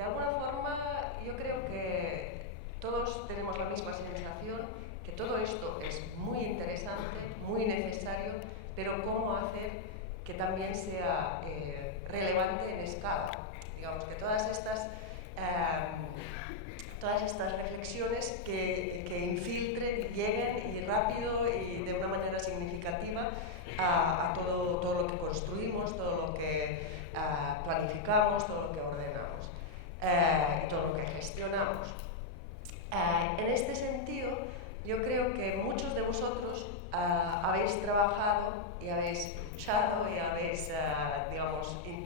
De alguna forma, yo creo que todos tenemos la misma sensación, que todo esto es muy interesante, muy necesario, pero cómo hacer que también sea relevante en escala. Digamos que todas estas reflexiones que infiltren, lleguen y rápido y de una manera significativa a todo lo que construimos, todo lo que planificamos, todo lo que ordenamos y todo lo que gestionamos. En este sentido, yo creo que muchos de vosotros habéis trabajado y habéis luchado y habéis,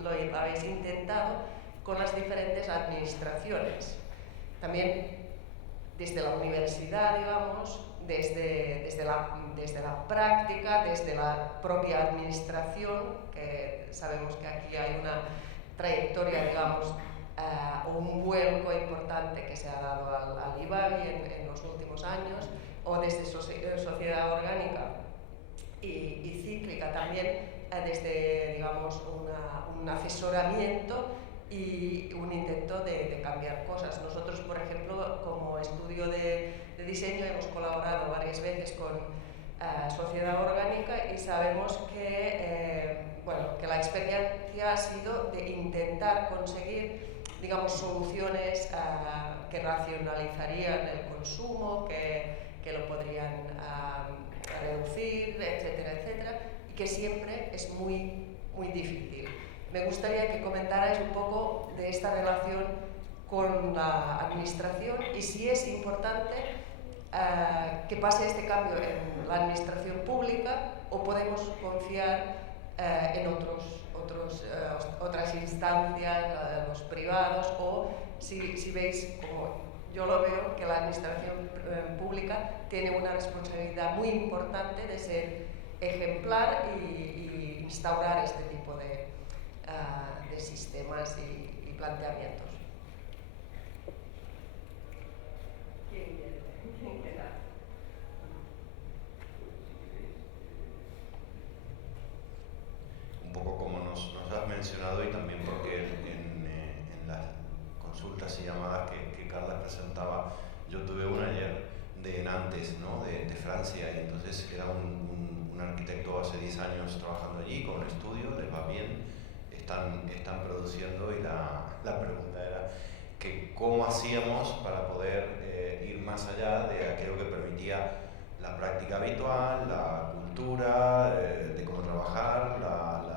lo habéis intentado con las diferentes administraciones. También desde la universidad, digamos, desde la práctica, desde la propia administración, que sabemos que aquí hay una trayectoria, digamos, o un vuelco importante que se ha dado al IBABI en los últimos años, o desde sociedad orgánica y cíclica también, desde, digamos, un asesoramiento y un intento de cambiar cosas. Nosotros, por ejemplo, como estudio de diseño, hemos colaborado varias veces con sociedad orgánica y sabemos que, que la experiencia ha sido de intentar conseguir, digamos, soluciones que racionalizarían el consumo, que lo podrían reducir, etcétera, etcétera, y que siempre es muy, muy difícil. Me gustaría que comentarais un poco de esta relación con la administración y si es importante que pase este cambio en la administración pública o podemos confiar en otras instancias, los privados, o si veis, como yo lo veo, que la administración pública tiene una responsabilidad muy importante de ser ejemplar y instaurar este tipo de sistemas y planteamientos. ¿Quién quiere? Un poco como nos has mencionado y también porque en las consultas y llamadas que Carla presentaba, yo tuve una ayer de Nantes, ¿no? de Francia, y entonces era un arquitecto hace 10 años trabajando allí con un estudio, les va bien, están produciendo, y la pregunta era que cómo hacíamos para poder ir más allá de aquello que permitía la práctica habitual, la cultura, de cómo trabajar,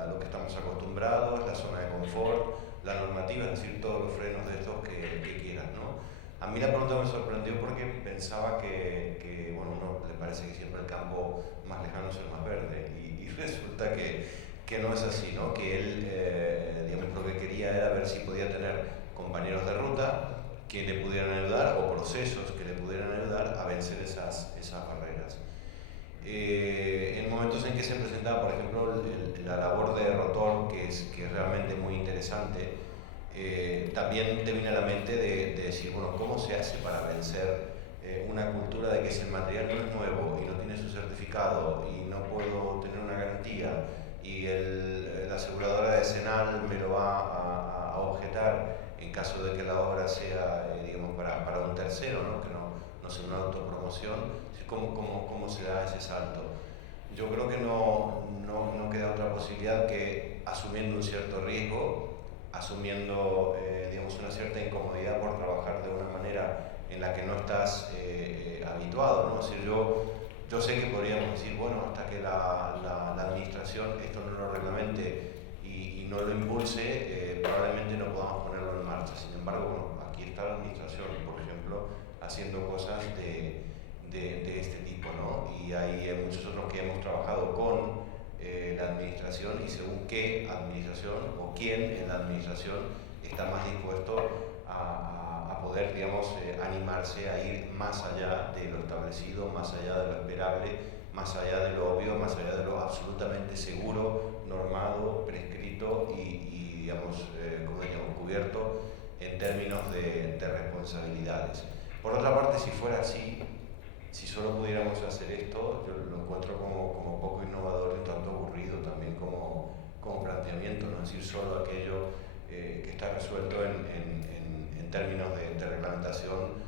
lo que estamos acostumbrados, la zona de confort, la normativa, es decir, todos los frenos de estos que quieras, ¿no? A mí la pregunta me sorprendió porque pensaba que bueno, uno le parece que siempre el campo más lejano es el más verde, y resulta que no es así, ¿no? Que él, digamos, lo que quería era ver si podía tener compañeros de ruta que le pudieran ayudar, o procesos que le pudieran ayudar a vencer esas barreras. En momentos en que se presentaba, por ejemplo, la labor de rotor, que es realmente muy interesante, también te viene a la mente de decir, bueno, ¿cómo se hace para vencer una cultura de que si el material no es nuevo y no tiene su certificado y no puedo tener una garantía y la aseguradora de Senal me lo va a objetar en caso de que la obra sea, digamos, para un tercero, ¿no? Que no sea una autopromoción? ¿Cómo se da ese salto? Yo creo que no queda otra posibilidad que, asumiendo un cierto riesgo, asumiendo digamos, una cierta incomodidad por trabajar de una manera en la que no estás habituado, ¿no? Es decir, yo sé que podríamos decir, bueno, hasta que la administración esto no lo reglamente y no lo impulse, probablemente no podamos ponerlo en marcha. Sin embargo, bueno, aquí está la administración, por ejemplo, haciendo cosas de este tipo, ¿no? Y hay muchos otros que hemos trabajado con la administración, y según qué administración o quién en la administración está más dispuesto a poder, digamos, animarse a ir más allá de lo establecido, más allá de lo esperable, más allá de lo obvio, más allá de lo absolutamente seguro, normado, prescrito y digamos, como digamos, cubierto en términos de responsabilidades. Por otra parte, si fuera así, si solo pudiéramos hacer esto, yo lo encuentro como poco innovador y un tanto aburrido también como planteamiento, ¿no? Es decir, solo aquello que está resuelto en en términos de reglamentación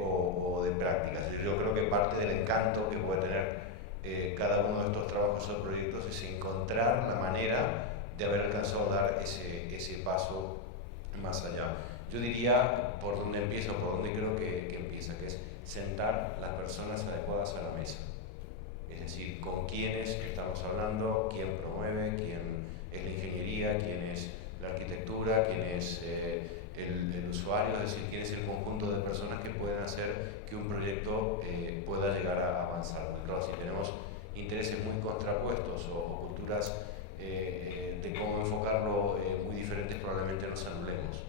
o de prácticas. Yo creo que parte del encanto que puede tener cada uno de estos trabajos o proyectos es encontrar la manera de haber alcanzado a dar ese paso más allá. Yo diría por dónde empiezo, por dónde creo que empieza, que es sentar las personas adecuadas a la mesa. Es decir, con quiénes estamos hablando, quién promueve, quién es la ingeniería, quién es la arquitectura, quién es el usuario, es decir, quién es el conjunto de personas que pueden hacer que un proyecto pueda llegar a avanzar. Claro, si tenemos intereses muy contrapuestos o culturas de cómo enfocarlo muy diferentes, probablemente nos anulemos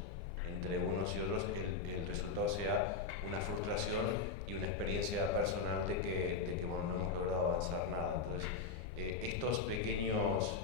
entre unos y otros, el resultado sea una frustración y una experiencia personal de que bueno, no hemos logrado avanzar nada. Entonces, estos pequeños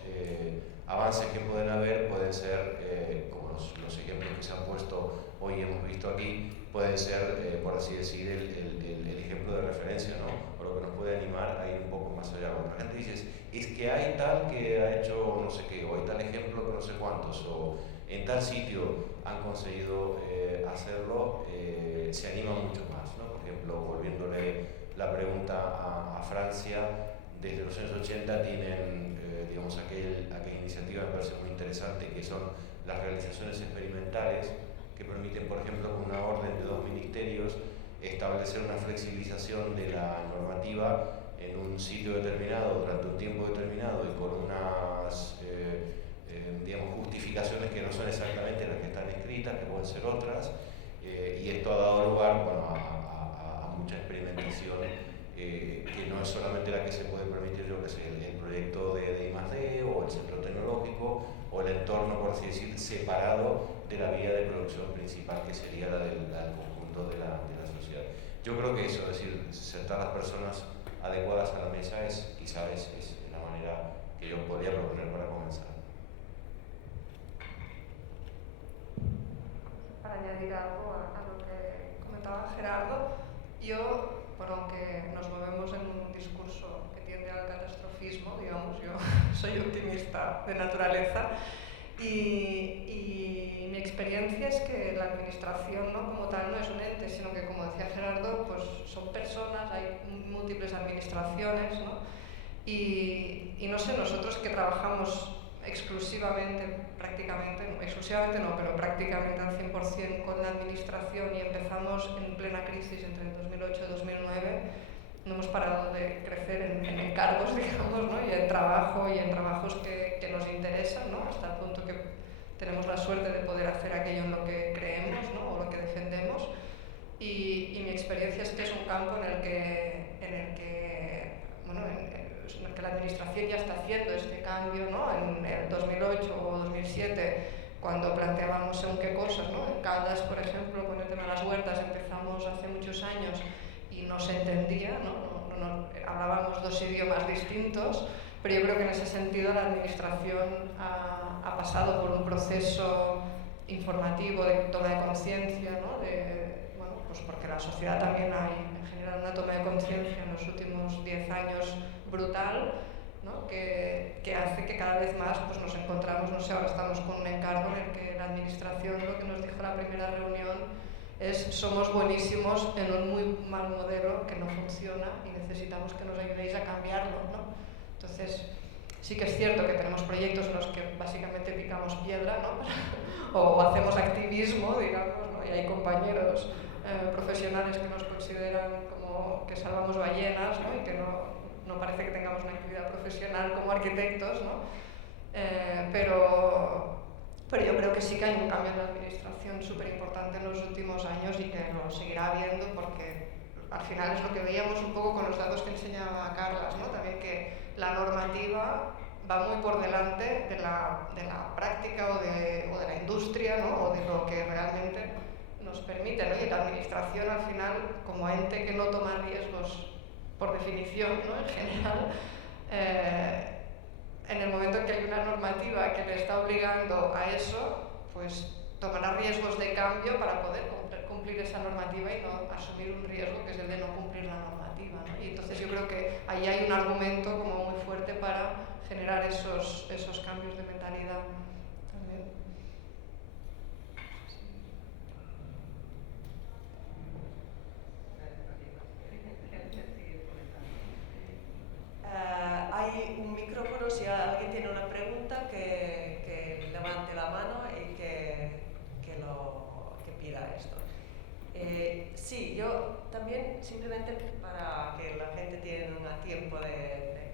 avances que pueden haber pueden ser, como los ejemplos que se han puesto hoy y hemos visto aquí, pueden ser, por así decir, el ejemplo de referencia, ¿no? O lo que nos puede animar a ir un poco más allá. Cuando la gente dice, es que hay tal que ha hecho no sé qué, o hay tal ejemplo que no sé cuántos, o en tal sitio han conseguido hacerlo, se anima mucho más, ¿no? Por ejemplo, volviéndole la pregunta a Francia, desde los años 80 tienen, digamos, aquella iniciativa me parece muy interesante, que son las realizaciones experimentales, que permiten, por ejemplo, con una orden de 2 ministerios, establecer una flexibilización de la normativa en un sitio determinado, durante un tiempo determinado, y con unas digamos, justificaciones que no son exactamente las que están escritas, que pueden ser otras, y esto ha dado lugar, bueno, a mucha experimentación, que no es solamente la que se puede permitir, yo que sé, el proyecto de I+D o el centro tecnológico o el entorno, por así decir, separado de la vía de producción principal, que sería la del conjunto de la sociedad. Yo creo que eso, es decir, sentar a las personas adecuadas a la mesa es quizás es la manera que yo podría proponer para comenzar. Para añadir algo a lo que comentaba Gerardo, yo, bueno, aunque nos movemos en un discurso que tiende al catastrofismo, digamos, yo soy optimista de naturaleza y mi experiencia es que la administración, ¿no?, como tal no es un ente, sino que, como decía Gerardo, pues son personas, hay múltiples administraciones, ¿no? Y no sé, nosotros que trabajamos exclusivamente, exclusivamente no, pero prácticamente al 100% con la administración y empezamos en plena crisis entre el 2008 y 2009, no hemos parado de crecer en encargos, digamos, ¿no? Y en trabajo y en trabajos que nos interesan, ¿no? Hasta el punto que tenemos la suerte de poder hacer aquello en lo que creemos, ¿no? O lo que defendemos. Y mi experiencia es que es un campo en el que la administración ya está haciendo este cambio, ¿no? En el 2008 o 2007, cuando planteábamos según qué cosas, ¿no? En Caldas, por ejemplo, con el tema de las huertas, empezamos hace muchos años y no se entendía, ¿no? Hablábamos 2 idiomas distintos, pero yo creo que en ese sentido la administración ha pasado por un proceso informativo de toma de conciencia, ¿no? Pues porque la sociedad también hay en general una toma de conciencia en los últimos 10 años brutal, ¿no? que hace que cada vez más pues, nos encontramos, no sé, ahora estamos con un encargo en el que la administración, lo que nos dijo en la primera reunión es: somos buenísimos en un muy mal modelo que no funciona y necesitamos que nos ayudéis a cambiarlo, ¿no? Entonces, sí que es cierto que tenemos proyectos en los que básicamente picamos piedra, ¿no? o hacemos activismo, digamos, ¿no? Y hay compañeros profesionales que nos consideran como que salvamos ballenas, ¿no? Y que no parece que tengamos una actividad profesional como arquitectos, ¿no? Pero yo creo que sí que hay un cambio en la administración súper importante en los últimos años y que lo seguirá habiendo, porque al final es lo que veíamos un poco con los datos que enseñaba Carlas, ¿no? También que la normativa va muy por delante de la práctica o de la industria, ¿no? O de lo que realmente nos permite, ¿no? Y la administración al final, como ente que no toma riesgos por definición, ¿no? En general, en el momento en que hay una normativa que le está obligando a eso, pues tomará riesgos de cambio para poder cumplir esa normativa y no asumir un riesgo que es el de no cumplir la normativa, ¿no? Y entonces yo creo que ahí hay un argumento como muy fuerte para generar esos cambios de mentalidad también. Sí, yo también, simplemente para que la gente tenga tiempo de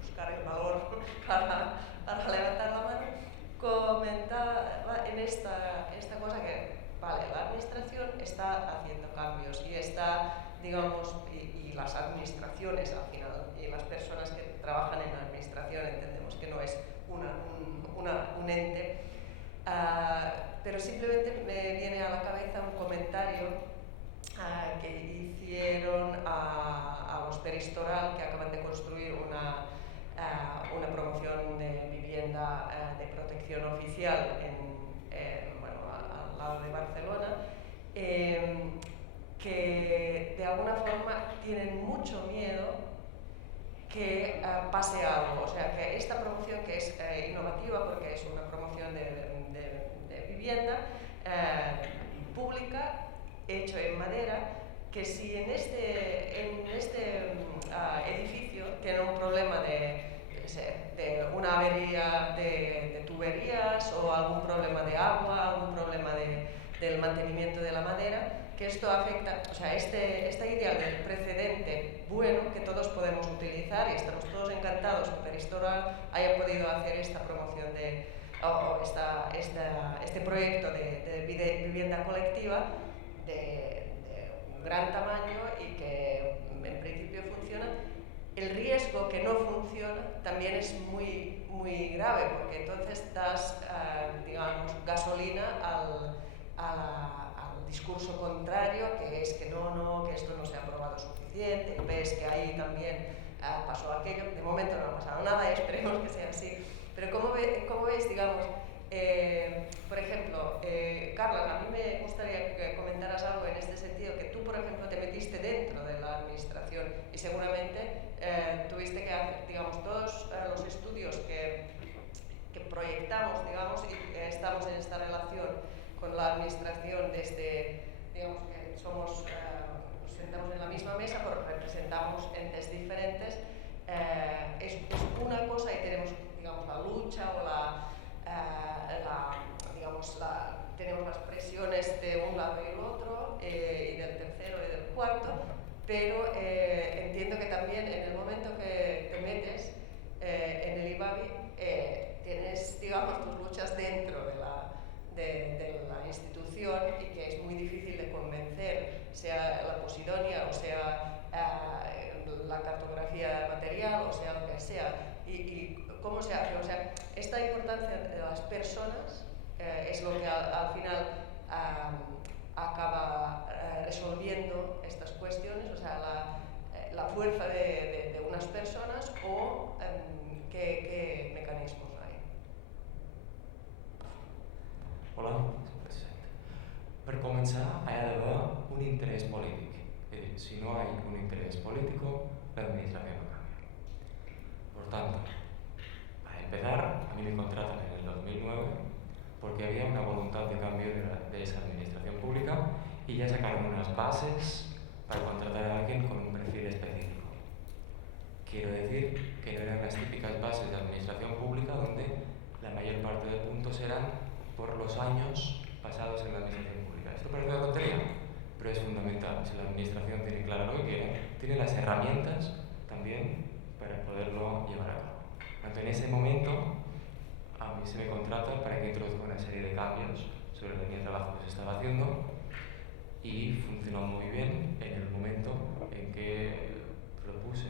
buscar el valor para levantar la mano, comentaba en esta cosa que, vale, la administración está haciendo cambios y está, digamos, y las administraciones al final, y las personas que trabajan en la administración, entendemos que no es un ente, pero simplemente me viene a la cabeza un comentario que hicieron a los Peristoral, que acaban de construir una promoción de vivienda de protección oficial al lado de Barcelona, que de alguna forma tienen mucho miedo que pase algo. O sea, que esta promoción, que es innovativa porque es una promoción de vivienda pública, hecho en madera, que si en este edificio tiene un problema de una avería de tuberías o algún problema de agua, algún problema del mantenimiento de la madera, que esto afecta, o sea, esta idea del precedente bueno que todos podemos utilizar, y estamos todos encantados que Peristoral haya podido hacer esta promoción este proyecto de vivienda colectiva de un gran tamaño y que en principio funciona. El riesgo que no funciona también es muy, muy grave, porque entonces das, digamos, gasolina al discurso contrario, que es que que esto no se ha probado suficiente. Ves que ahí también pasó aquello. De momento no ha pasado nada y esperemos que sea así. Pero ¿cómo veis, digamos, por ejemplo, Carlas, a mí me gustaría que comentaras algo en este sentido, que tú, por ejemplo, te metiste dentro de la administración y seguramente tuviste que hacer, digamos, todos los estudios que proyectamos, digamos, y estamos en esta relación con la administración desde, digamos, que nos sentamos en la misma mesa, pero representamos entes diferentes, es una cosa y tenemos, digamos, la lucha o tenemos las presiones de un lado y el otro, y del tercero y del cuarto, pero entiendo que también en el momento que te metes en el IBABI, tienes, digamos, tus luchas dentro de la institución, y que es muy difícil de convencer, sea la Posidonia o sea la cartografía material o sea lo que sea, y cómo se hace. O sea, esta importancia de las personas es lo que al final acaba resolviendo estas cuestiones, o sea, la fuerza de unas personas o qué mecanismos hay. Hola, per començar, ha d'haver un interès polític. Es decir, si no hay un interés político, la administración no cambia. Por tanto, a empezar, a mí me contratan en el 2009 porque había una voluntad de cambio de esa administración pública y ya sacaron unas bases para contratar a alguien con un perfil específico. Quiero decir que no eran las típicas bases de administración pública donde la mayor parte de puntos eran por los años pasados en la administración pública. Esto parece una tontería, pero es fundamental. Si la administración tiene claro lo que quiere, tiene las herramientas también para poderlo llevar a cabo. Tanto en ese momento, a mí se me contrata para que introduzca una serie de cambios sobre la línea de trabajo que se estaba haciendo, y funcionó muy bien en el momento en que propuse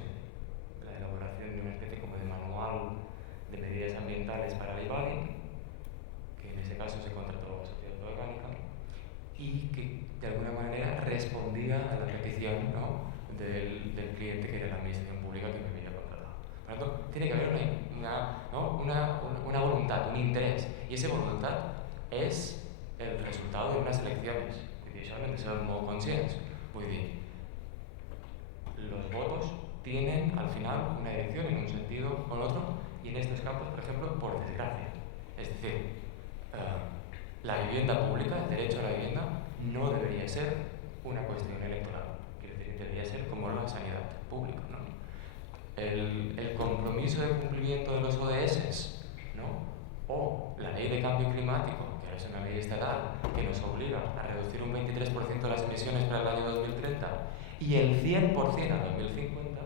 la elaboración de una especie como de manual de medidas ambientales para el IBABI, que en ese caso se contrató a Sociedad Orgánica, y que de alguna manera respondía a la petición, ¿no?, del cliente, que era la administración pública que me había contratado. Por lo tanto, tiene que haber una voluntad, un interés, y esa voluntad es el resultado de unas elecciones. I això hem de ser molt conscients. Vull dir, los votos tienen al final una dirección en un sentido o en otro, y en estos campos, por ejemplo, por desgracia. Es decir, la vivienda pública, el derecho a la vivienda, no debería ser una cuestión electoral. Quiero decir, debería ser como la sanidad pública, ¿no? El compromiso de cumplimiento de los ODS, ¿no?, o la ley de cambio climático, que traes una ley estatal que nos obliga a reducir un 23% las emisiones para el año 2030 y el 100% a 2050,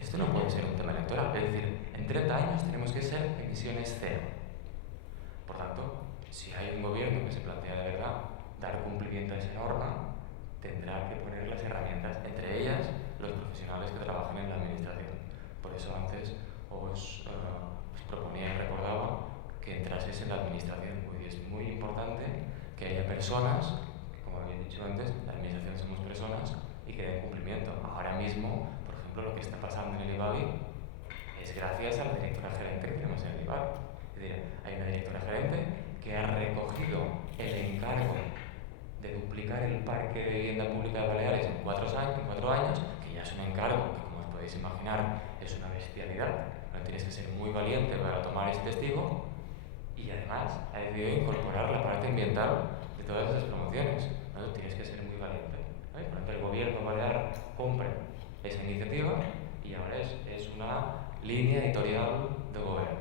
esto no puede ser un tema electoral. Es decir, en 30 años tenemos que ser emisiones cero. Por tanto, si hay un gobierno que se plantea de verdad dar cumplimiento a esa norma, tendrá que poner las herramientas, entre ellas los profesionales que trabajan en la administración. Por eso antes os proponía y recordaba que entraseis en la administración, porque es muy importante que haya personas, como había dicho antes, la administración somos personas, y que den cumplimiento. Ahora mismo, por ejemplo, lo que está pasando en el IBABI es gracias a la directora gerente que tenemos en el IBABI. Es decir, hay una directora gerente que ha recogido el encargo de duplicar el parque de vivienda pública de Baleares en 4 años, que ya es un encargo que, como os podéis imaginar, es una bestialidad. No tienes que ser muy valiente para tomar ese testigo, y además ha decidido incorporar la parte ambiental de todas esas promociones. ¿No? Tienes que ser muy valiente. Por lo tanto, el gobierno balear compra esa iniciativa y ahora es una línea editorial de gobierno.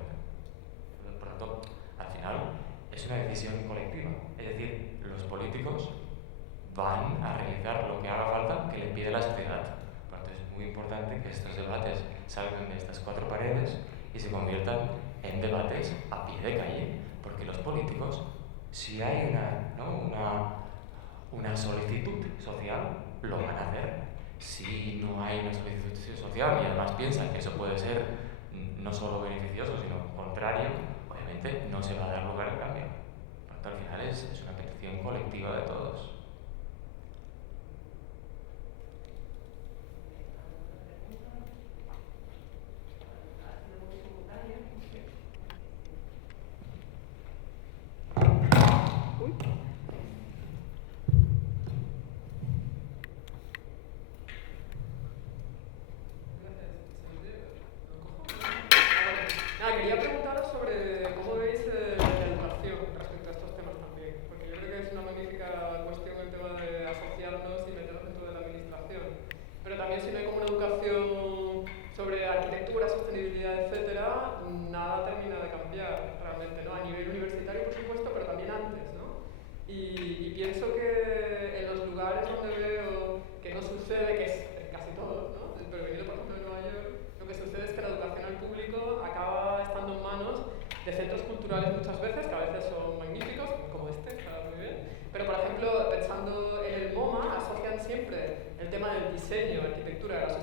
Por lo tanto, al final es una decisión colectiva. Es decir, los políticos van a realizar lo que haga falta que le pide la sociedad. Por lo tanto, es muy importante que estos debates salgan de estas 4 paredes y se conviertan en debates a pie de calle, porque los políticos, si hay una solicitud social, lo van a hacer. Si no hay una solicitud social y además piensan que eso puede ser no solo beneficioso, sino contrario, obviamente no se va a dar lugar al cambio. Por tanto, al final es una petición colectiva de todos. Quería preguntaros sobre cómo veis la educación respecto a estos temas también, porque yo creo que es una magnífica cuestión el tema de asociarnos y meternos dentro de la administración, pero también si no hay como una educación sobre arquitectura, sostenibilidad, etcétera, nada termina de cambiar realmente, ¿no? A nivel universitario, por supuesto, pero también antes, ¿no? Y pienso que en los lugares donde veo que no sucede, que es en casi todos, ¿no? Pero venido por ejemplo de Nueva York, lo que sucede es que la educación al público acaba estando en manos de centros culturales muchas veces, que a veces son magníficos, como este, está muy bien. Pero por ejemplo, pensando en el MoMA, asocian siempre el tema del diseño, arquitectura, de la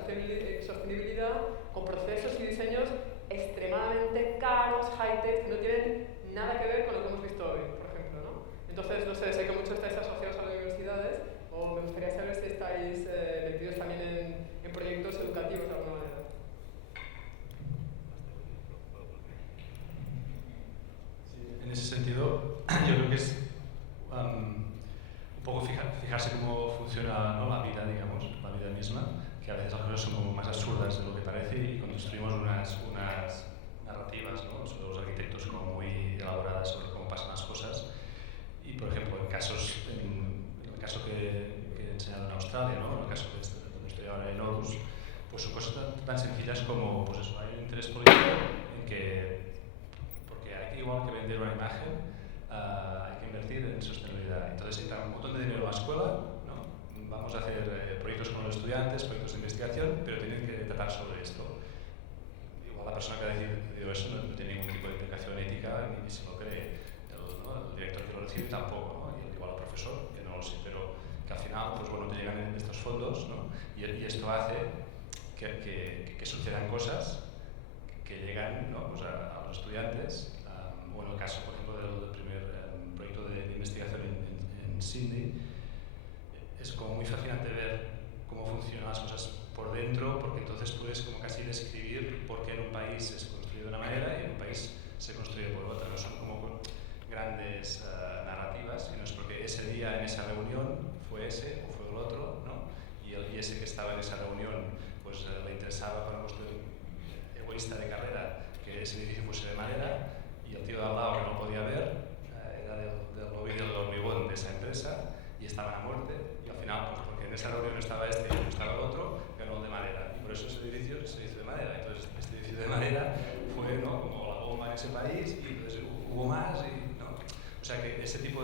sostenibilidad, con procesos y diseños extremadamente caros, high-tech, que no tienen nada que ver con lo que hemos visto hoy, por ejemplo, ¿no? Entonces, no sé, sé que muchos estáis asociados a las universidades, o me gustaría saber si estáis metidos también en proyectos educativos de alguna manera. En ese sentido, yo creo que es un poco fijarse cómo funciona, ¿no?, la vida, digamos, la vida misma, que a veces las cosas son como más absurdas de lo que parece y construimos unas narrativas, ¿no?, sobre los arquitectos como muy elaboradas sobre cómo pasan las cosas. Y, por ejemplo, en el caso que he enseñado en Australia, ¿no?, en el caso donde estoy ahora en Aarhus, pues son cosas tan sencillas como, pues eso, hay un interés político en que igual que vender una imagen, hay que invertir en sostenibilidad. Entonces entra un montón de dinero en la escuela, ¿no? Vamos a hacer proyectos con los estudiantes, proyectos de investigación, pero tienen que tratar sobre esto. Igual la persona que ha decidido eso no tiene ningún tipo de implicación ética ni se lo cree. El director que lo recibe tampoco, ¿no? Y igual el profesor, que no lo sé, pero que al final, pues bueno, te llegan estos fondos, ¿no? Y esto hace que sucedan cosas que llegan, ¿no?, pues a los estudiantes. Bueno, el caso, por ejemplo, del primer proyecto de investigación en Sydney, es como muy fascinante ver cómo funcionan las cosas por dentro, porque entonces puedes como casi describir por qué en un país se construye de una manera y en un país se construye por otra. No son como grandes narrativas, sino es porque ese día en esa reunión fue ese o fue el otro, ¿no? Y ese que estaba en esa reunión pues le interesaba para una cuestión egoísta de carrera que ese edificio fuese de madera, y el tío de al lado que no podía ver era del lobby del hormigón de esa empresa y estaban a muerte, y al final, pues porque en esa reunión estaba este y no estaba el otro, ganó el de madera, y por eso ese edificio se hizo de madera. Entonces este edificio de madera fue, ¿no?, como la bomba en ese país, y entonces hubo más, y, ¿no? O sea que ese tipo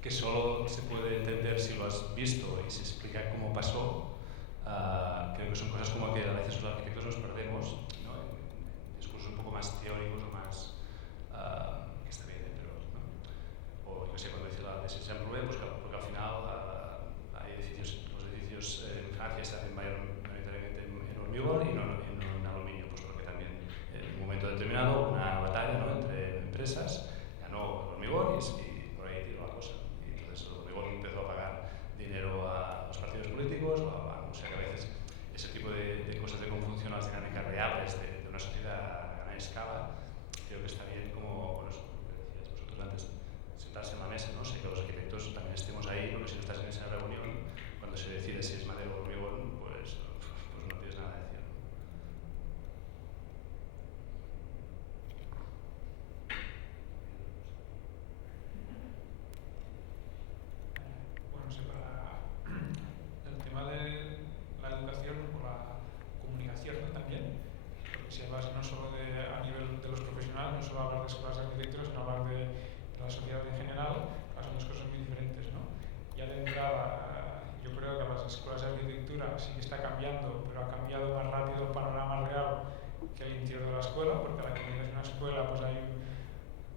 que solo se puede entender si lo has visto y se explica cómo pasó. Creo que son cosas como que a veces los arquitectos nos perdemos, ¿no? En discursos un poco más teóricos o más que está bien, pero ¿no? O yo sé, cuando dice la de Saint-Tropez, pues claro, porque al final hay edificios, los edificios en Francia se hacen mayoritariamente en hormigón y no en aluminio, pues porque también en un momento determinado una batalla, ¿no? Entre empresas ganó el hormigón y por ahí tiró la cosa. Y entonces el hormigón empezó a pagar dinero a los partidos políticos, o sea que a veces ese tipo de cosas de cómo funcionan las dinámicas reales de una sociedad a gran escala, creo que está bien como, bueno, eso que decíais vosotros antes, sentarse en la mesa, ¿no? Sé que los arquitectos también estemos ahí, porque si no estás en esa reunión, cuando se decide si es madera o hormigón, pues no tienes nada que decir, ¿no? Bueno, no sé, para el tema de la educación o la comunicación, ¿no? También, porque si hablas no solo a nivel de los profesionales, no solo hablar de escuelas de arquitectos, sino hablar de la sociedad en general, son dos cosas muy diferentes, ¿no? Ya de entrada, yo creo que las escuelas de arquitectura sí que está cambiando, pero ha cambiado más rápido el panorama real que el interior de la escuela, porque a la que llegas a una escuela pues hay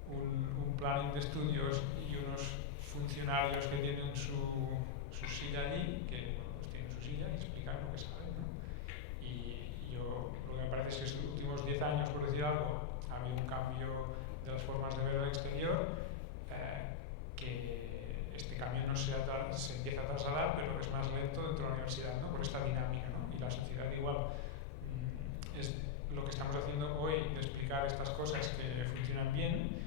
un planning de estudios y unos funcionarios que tienen su silla allí, que bueno, pues tienen su silla y explican lo que saben, ¿no? Y yo lo que me parece es que en los últimos 10 años, por decir algo, ha habido un cambio de las formas de ver el exterior, que este cambio no se empieza a trasladar, pero es más lento dentro de la universidad, ¿no? Por esta dinámica, ¿no? Y la sociedad igual es lo que estamos haciendo hoy de explicar estas cosas que funcionan bien,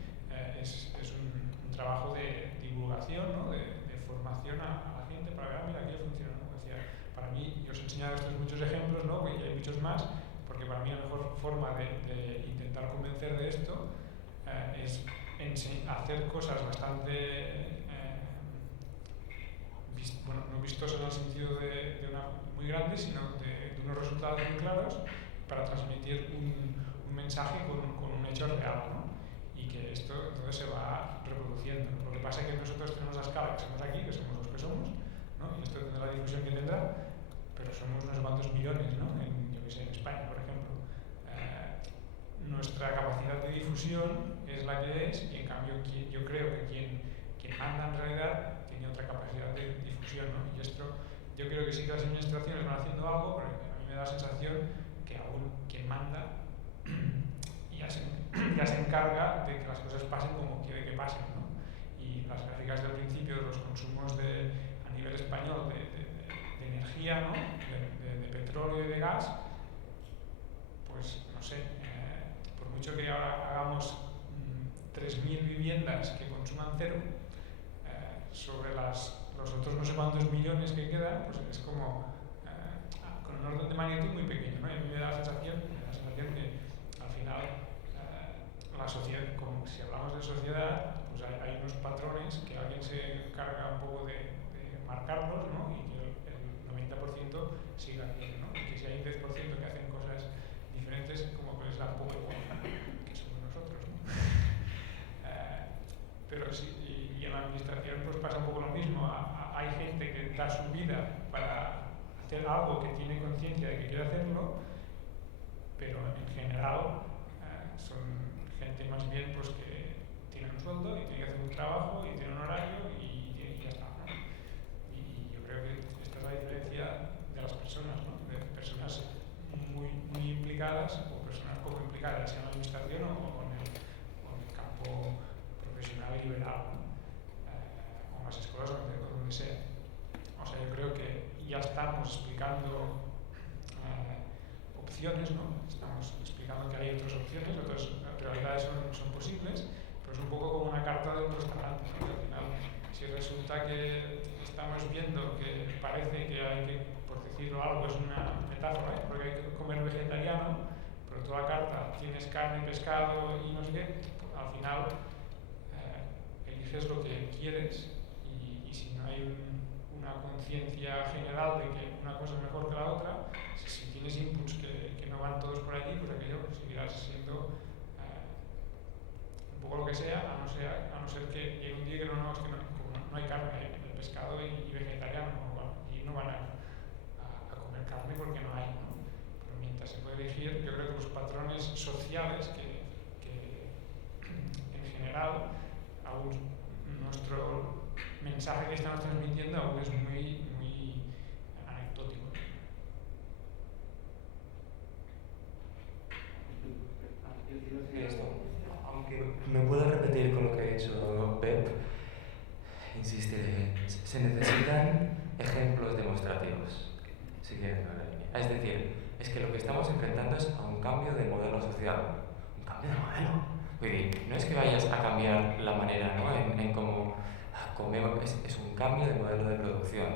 es un trabajo de divulgación, ¿no? de formación a la gente para ver, mira, aquello funciona, ¿no? Decía, para mí, yo os he enseñado estos muchos ejemplos, ¿no? Y hay muchos más, porque para mí la mejor forma de intentar convencer de esto es hacer cosas bastante, bueno, no vistosas en el sentido de una muy grande, sino de unos resultados muy claros para transmitir un mensaje con un hecho real, ¿no? Y que esto entonces se va reproduciendo. Lo que pasa es que nosotros tenemos la escala que somos aquí, que somos los que somos, ¿no? Y esto tendrá la difusión que tendrá, pero somos unos cuantos millones, ¿no? Yo que sé, en España, por ejemplo. Nuestra capacidad de difusión es la que es, y en cambio yo creo que quien manda en realidad tiene otra capacidad de difusión, ¿no? Y esto yo creo que sí que las administraciones van haciendo algo, pero a mí me da la sensación que aún quien manda ya se encarga de que las cosas pasen como quiere que pasen, ¿no? Y las gráficas del principio de los consumos a nivel español de energía, ¿no? de petróleo y de gas, pues no sé, por mucho que ahora hagamos 3.000 viviendas que consuman cero, sobre los otros no sé cuántos millones que quedan, pues es como con un orden de magnitud muy pequeño, ¿no? Y a mí me da la sensación que al final la sociedad, como si hablamos de sociedad, pues hay unos patrones que alguien se encarga un poco de marcarlos, ¿no? Y que el 90% siga haciendo, ¿no? Y que si hay un 10% que hacen cosas diferentes, como que les da un poco igual, que somos nosotros, ¿no? Pero sí, y en la administración pues pasa un poco lo mismo. Hay gente que da su vida para hacer algo que tiene conciencia de que quiere hacerlo, pero en general son gente más bien pues que tiene un sueldo y tiene que hacer un trabajo y tiene un horario y ya está, ¿no? Y yo creo que esta es la diferencia de las personas, ¿no? De personas muy, muy implicadas o personas poco implicadas, sea en la administración o en el campo profesional y liberal, ¿no? O en las escuelas o donde sea. O sea, yo creo que ya estamos explicando opciones, ¿no? Estamos explicando que hay otras opciones, otras realidades son posibles, pero es un poco como una carta de un restaurante, ¿no? Al final, si resulta que estamos viendo que parece que hay que, por decirlo algo, es una metáfora, porque hay que comer vegetariano, pero toda la carta tienes carne, pescado y no sé qué, al final eliges lo que quieres y si no hay una conciencia general de que una cosa es mejor que la otra, si tienes inputs que no van todos por allí, pues aquello seguirás siendo un poco lo que sea, a no ser que llegue un día que es que no no hay carne, el pescado y vegetariano, y no van a comer carne porque no hay, ¿no? Pero mientras se puede elegir, yo creo que los patrones sociales que en general, aún nuestro mensaje que estamos transmitiendo aún es muy anecdótico. Esto, aunque me puedo repetir con lo que ha dicho Pep, insistiré, se necesitan ejemplos demostrativos, si quieren ver la línea. Es decir, es que lo que estamos enfrentando es a un cambio de modelo social, un cambio de modelo. No es que vayas a cambiar la manera, ¿no? en cómo comemos, es un cambio de modelo de producción,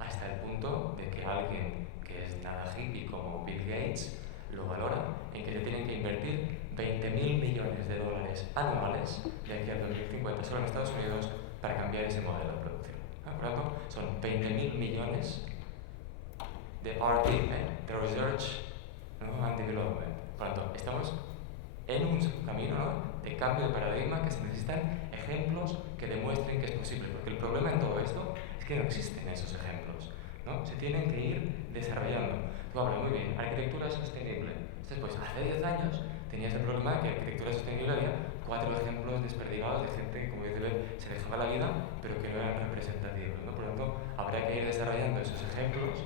hasta el punto de que alguien que es nada hippie como Bill Gates lo valora en que se tienen que invertir 20.000 millones de dólares anuales de aquí al 2050 solo en Estados Unidos para cambiar ese modelo de producción. ¿De acuerdo? Son 20.000 millones de R&D, de Research, ¿no? and Development. Por lo tanto, estamos en un camino, ¿no? de cambio de paradigma que se necesitan ejemplos que demuestren que es posible. Porque el problema en todo esto es que no existen esos ejemplos, ¿no? Se tienen que ir desarrollando. Tú hablas muy bien, arquitectura sostenible. Después, hace 10 años tenías el problema de que arquitectura sostenible había 4 ejemplos desperdigados de gente que, como dice Beth, se dejaba la vida, pero que no eran representativos, ¿no? Por lo tanto, habrá que ir desarrollando esos ejemplos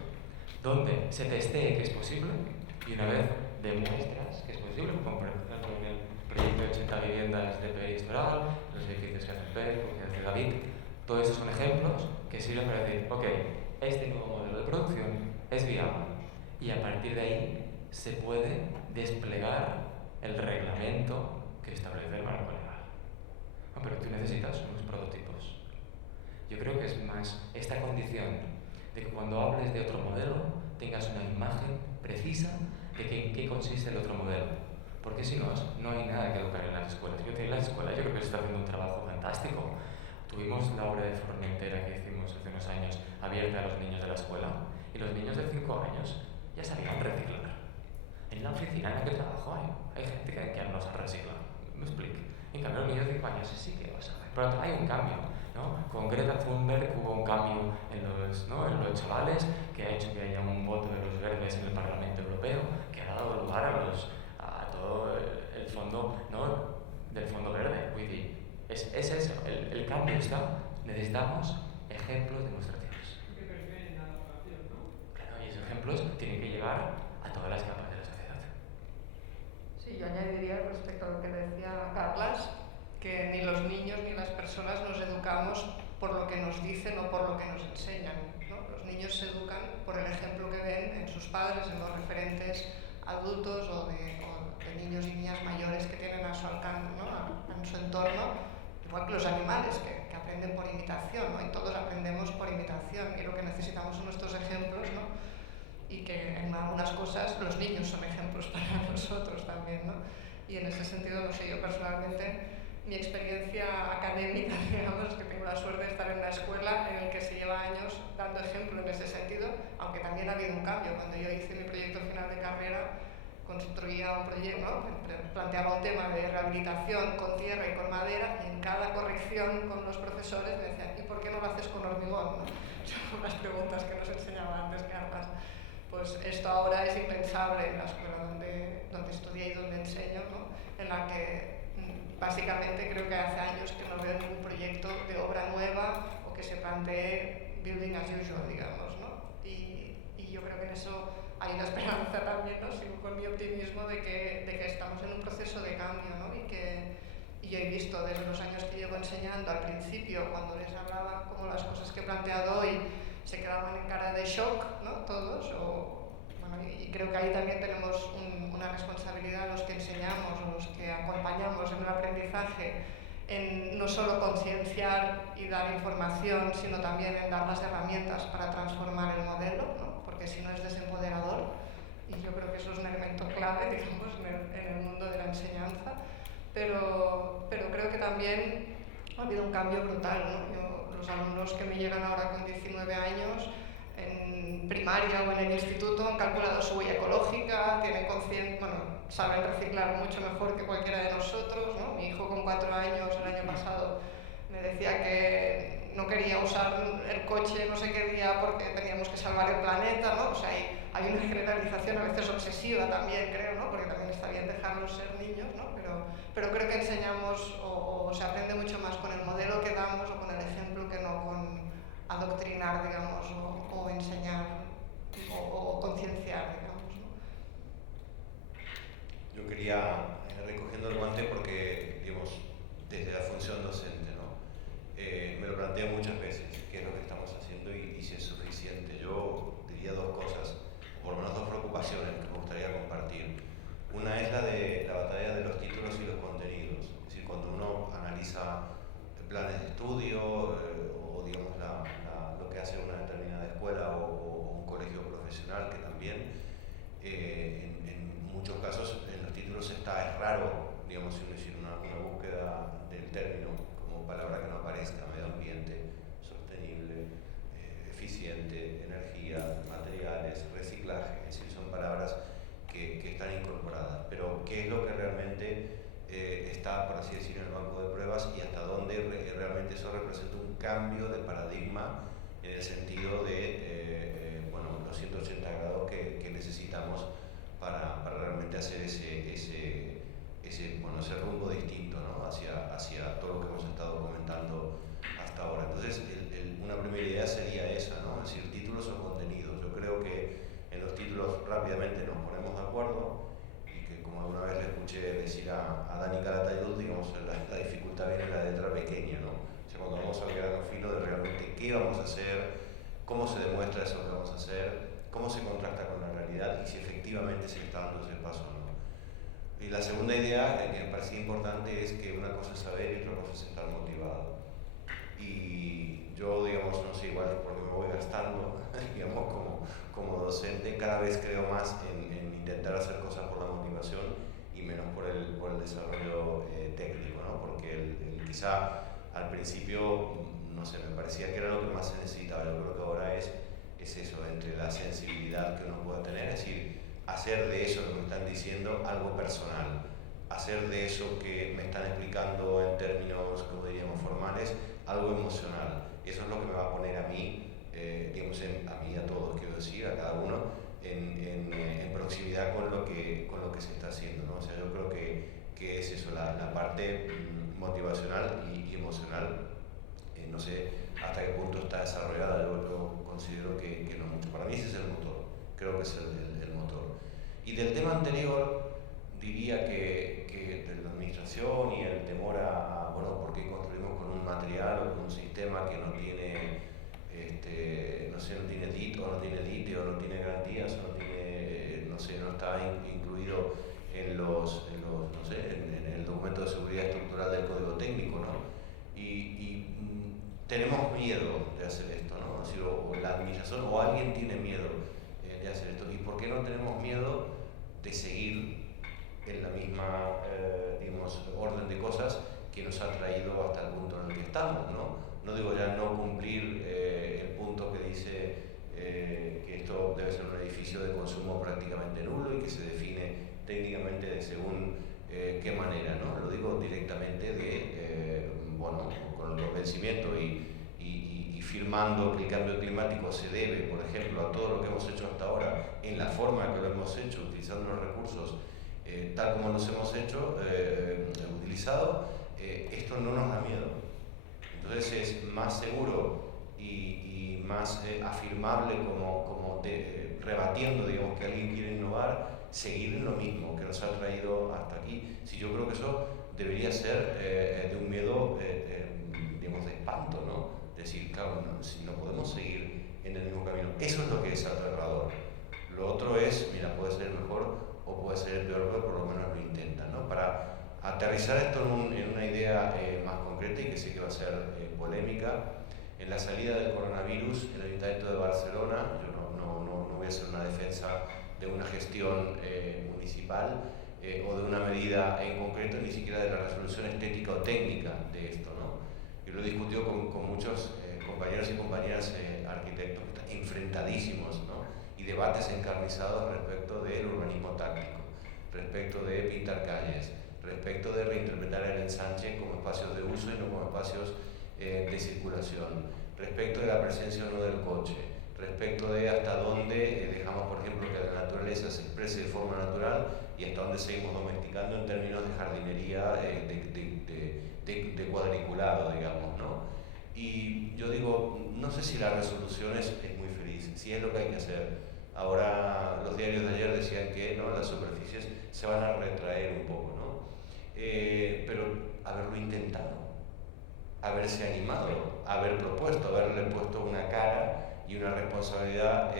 donde se testee que es posible y una vez demuestras que es posible, como por ejemplo en el proyecto de 80 viviendas de Peristoral, los edificios que hace Pep, que hace David, todos esos son ejemplos que sirven para decir, ok, este nuevo modelo de producción es viable y a partir de ahí se puede desplegar el reglamento que establece el marco legal. No, pero tú necesitas unos prototipos. Yo creo que es más esta condición de que cuando hables de otro modelo tengas una imagen precisa de en qué consiste el otro modelo. Porque si no, no hay nada que educar en las escuelas. En las escuelas yo creo que se está haciendo un trabajo fantástico. Tuvimos la obra de Formentera que hicimos hace unos años abierta a los niños de la escuela y los niños de 5 años ya sabían reciclar. En la oficina en la que trabajo hay gente que no sabe reciclar. Me explico. En cambio, los niños de 5 años sí que lo saben. Por lo tanto, hay un cambio, ¿no? Con Greta Thunberg hubo un cambio en los chavales que ha hecho que haya un voto de los verdes en el Parlamento Europeo, que ha dado lugar a todo el fondo, ¿no? del Fondo Verde. Es eso, el cambio está. Necesitamos ejemplos demostrativos. Que permiten la adaptación, ¿no? Claro, y esos ejemplos tienen que llegar a todas las capas de la sociedad. Sí, yo añadiría respecto a lo que decía Carlas, que ni los niños ni las personas nos educamos por lo que nos dicen o por lo que nos enseñan, ¿no? Los niños se educan por el ejemplo que ven en sus padres, en los referentes adultos o de niños y niñas mayores que tienen a su alcance, ¿no? en su entorno, igual que los animales que aprenden por imitación, ¿no? Y todos aprendemos por imitación y lo que necesitamos son nuestros ejemplos, ¿no? Y que en algunas cosas los niños son ejemplos para nosotros también, ¿no? Y en ese sentido, no sé, yo personalmente, mi experiencia académica, digamos, que tengo la suerte de estar en una escuela en la que se lleva años dando ejemplo en ese sentido, aunque también ha habido un cambio. Cuando yo hice mi proyecto final de carrera, construía un proyecto, ¿no? Planteaba un tema de rehabilitación con tierra y con madera, y en cada corrección con los profesores me decían, ¿y por qué no lo haces con hormigón? ¿no? Son las preguntas que nos enseñaba antes Carlas. Pues esto ahora es impensable en la escuela donde estudié y donde enseño, ¿no? En la que básicamente creo que hace años que no veo ningún proyecto de obra nueva o que se plantee building as usual, digamos, ¿no? Y yo creo que en eso hay una esperanza también, ¿no? Sigo con mi optimismo de que estamos en un proceso de cambio, ¿no? Y yo he visto desde los años que llevo enseñando, al principio, cuando les hablaba como las cosas que he planteado hoy, se quedaban en cara de shock, ¿no? Todos, y creo que ahí también tenemos una responsabilidad los que enseñamos o los que acompañamos en el aprendizaje, en no solo concienciar y dar información, sino también en dar las herramientas para transformar el modelo, ¿no? Porque si no es desempoderador, y yo creo que eso es un elemento clave, digamos, en el mundo de la enseñanza, pero creo que también ha habido un cambio brutal, ¿no? Los alumnos que me llegan ahora con 19 años, en primaria o en el instituto, han calculado su huella ecológica, tienen saben reciclar mucho mejor que cualquiera de nosotros, ¿no? Mi hijo con 4 años, el año pasado, me decía que no quería usar el coche no sé qué día porque teníamos que salvar el planeta, ¿no? O sea, hay una generalización a veces obsesiva también, creo, ¿no? Porque también está bien dejarlos ser niños, ¿no? Pero creo que enseñamos o se aprende mucho más con el modelo que damos o con el ejemplo que no con adoctrinar, digamos, o enseñar o concienciar, digamos, ¿no? Yo quería, recogiendo el guante porque, digamos, desde la función docente, ¿no? Me lo planteo muchas veces, qué es lo que estamos haciendo y si es suficiente. Yo diría dos cosas, o por lo menos dos preocupaciones que me gustaría compartir. Una es la de la batalla de los títulos y los contenidos. Es decir, cuando uno analiza planes de estudio o digamos lo que hace una determinada escuela o un colegio profesional que también en muchos casos en los títulos es raro, digamos, si uno hiciera una búsqueda del término como palabra que no aparezca: medio ambiente, sostenible, eficiente, energía, materiales, reciclaje. Es decir, son palabras que están incorporadas, pero ¿qué es lo que realmente está, por así decirlo, en el banco de pruebas y hasta dónde realmente eso representa un cambio de paradigma en el sentido de bueno, los 180 grados que necesitamos para realmente hacer ese rumbo distinto, ¿no? hacia todo lo que hemos estado comentando hasta ahora? Entonces, una primera idea sería esa, ¿no? Es decir, títulos o contenidos. Yo creo que en los títulos rápidamente nos ponemos de acuerdo y que, como alguna vez le escuché decir a Dani Calatayud, digamos, la dificultad viene en la letra pequeña, ¿no? O sea, cuando vamos al grano fino de realmente qué vamos a hacer, cómo se demuestra eso que vamos a hacer, cómo se contrasta con la realidad y si efectivamente se está dando ese paso o no. Y la segunda idea que me parecía importante es que una cosa es saber y otra cosa es estar motivado. Y yo, digamos, no sé, igual porque me voy gastando, digamos, como docente, cada vez creo más en intentar hacer cosas por la motivación y menos por el desarrollo técnico, ¿no? Porque quizá al principio, no sé, me parecía que era lo que más se necesitaba. Yo creo que ahora es eso, entre la sensibilidad que uno pueda tener, es decir, hacer de eso que me están diciendo algo personal, hacer de eso que me están explicando en términos, como diríamos, formales, algo emocional. Eso es lo que me va a poner a mí, digamos, a mí, a todos, quiero decir, a cada uno, en proximidad con lo que se está haciendo, ¿no? O sea, yo creo que es eso, la parte motivacional y emocional. No sé hasta qué punto está desarrollada, yo considero que no mucho. Para mí ese es el motor, creo que es el motor. Y del tema anterior, diría que de la administración y el temor bueno, ¿por qué construimos con un material o con un sistema que no tiene, no sé, no tiene DIT o no tiene DITE o no tiene garantías o no tiene, no sé, no está incluido en no sé, en el documento de seguridad estructural del código técnico, ¿no? Y tenemos miedo de hacer esto, ¿no? Es decir, o la administración o alguien tiene miedo de hacer esto. ¿Y por qué no tenemos miedo de seguir en la misma, digamos, orden de cosas que nos ha traído hasta el punto en el que estamos, ¿no? No digo ya no cumplir el punto que dice que esto debe ser un edificio de consumo prácticamente nulo y que se define técnicamente de según qué manera, ¿no? Lo digo directamente bueno, con el convencimiento y firmando que el cambio climático se debe, por ejemplo, a todo lo que hemos hecho hasta ahora, en la forma que lo hemos hecho, utilizando los recursos tal como los hemos utilizado, esto no nos da miedo. Entonces es más seguro y más afirmable como rebatiendo, digamos, que alguien quiere innovar, seguir en lo mismo que nos ha traído hasta aquí. Si yo creo que eso debería ser de un miedo, digamos, de espanto, ¿no? Decir, claro, si no podemos seguir en el mismo camino. Eso es lo que es aterrador. Lo otro es, mira, puede ser mejor o puede ser peor, pero por lo menos lo intentan, ¿no? Para aterrizar esto en una idea más concreta y que sé que va a ser polémica, en la salida del coronavirus, el Ayuntamiento de Barcelona, yo no voy a hacer una defensa de una gestión municipal o de una medida en concreto, ni siquiera de la resolución estética o técnica de esto, ¿no? Yo lo discutió con muchos compañeros y compañeras arquitectos que están enfrentadísimos, ¿no? Y debates encarnizados respecto del urbanismo táctico, respecto de pintar calles, respecto de reinterpretar el ensanche como espacios de uso y no como espacios de circulación, respecto de la presencia o no del coche, respecto de hasta dónde dejamos, por ejemplo, que la naturaleza se exprese de forma natural y hasta dónde seguimos domesticando en términos de jardinería, de cuadriculado, digamos, ¿no? Y yo digo, no sé si la resolución es muy feliz, si es lo que hay que hacer. Ahora los diarios de ayer decían que, ¿no?, las superficies se van a retraer un poco, ¿no? Pero haberlo intentado, haberse animado, haber propuesto, haberle puesto una cara y una responsabilidad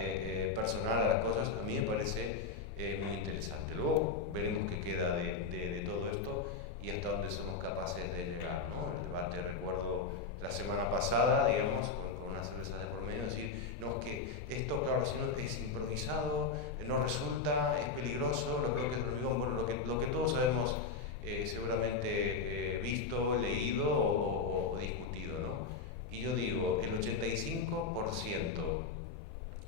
personal a las cosas, a mí me parece muy interesante. Luego veremos qué queda de todo esto y hasta dónde somos capaces de llegar, ¿no? El debate, recuerdo la semana pasada, digamos, con una cerveza de por medio, decir, no, es que esto, claro, si no es improvisado, no resulta, es peligroso, lo creo que es bueno, lo que todos sabemos seguramente visto, leído o discutido, ¿no? Y yo digo, el 85%